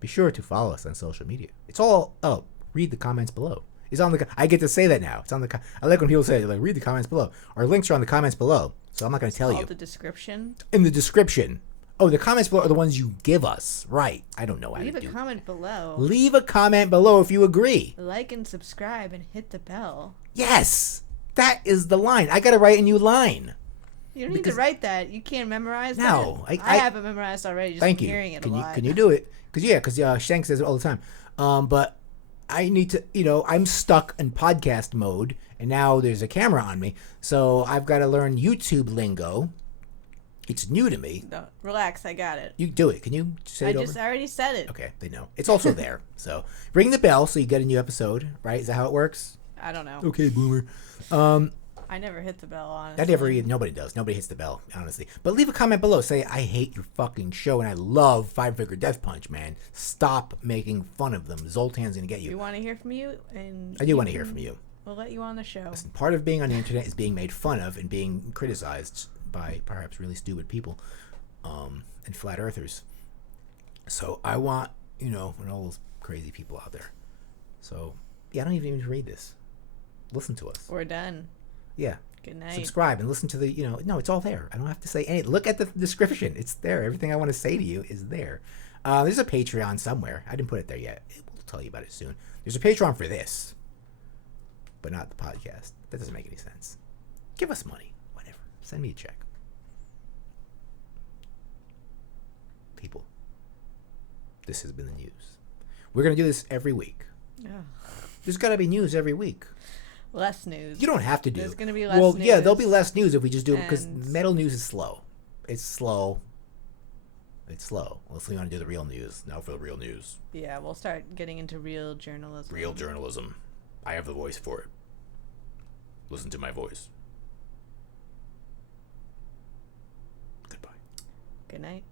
Be sure to follow us on social media. It's all up. Read the comments below. It's on the. I get to say that now. It's on the. I like when people say, like, read the comments below. Our links are on the comments below, so I'm not going to tell you. The description. In the description. Oh, the comments below are the ones you give us, right? I don't know how to do. Leave a comment below. Leave a comment below if you agree. Like and subscribe and hit the bell. Yes, that is the line. I got to write a new line. You don't need to write that. You can't memorize that. No, I have it memorized already. Just thank you. Hearing it Can a lot. Can you do it? Because Shank says it all the time. But I need to. I'm stuck in podcast mode, and now there's a camera on me, so I've got to learn YouTube lingo. It's new to me. No, relax, I got it. You do it. Can you say it over? I already said it. Okay, they know. It's also there. So ring the bell so you get a new episode. Right? Is that how it works? I don't know. Okay, boomer. I never hit the bell, honestly. Nobody does. Nobody hits the bell, honestly. But leave a comment below. Say, I hate your fucking show and I love Five Finger Death Punch, man. Stop making fun of them. Zoltan's going to get you. We want to hear from you. And I do want to hear from you. We'll let you on the show. Listen, part of being on the internet is being made fun of and being criticized by perhaps really stupid people and flat earthers. So I want, and all those crazy people out there. So, yeah, I don't even need to read this. Listen to us. We're done. Yeah. Good night. Subscribe and listen to the, no, it's all there. I don't have to say anything. Look at the description. It's there. Everything I want to say to you is there. There's a Patreon somewhere. I didn't put it there yet. We'll tell you about it soon. There's a Patreon for this. but not the podcast. That doesn't make any sense. Give us money. Whatever. Send me a check. People, this has been the news. We're going to do this every week. Yeah. There's got to be news every week. Less news. You don't have to do. There's going to be less news. news. Yeah, there'll be less news if we just do it because metal news is slow. It's slow. It's slow. Unless we want to do the real news. Now for the real news. Yeah, we'll start getting into real journalism. Real journalism. I have the voice for it. Listen to my voice. Goodbye. Good night.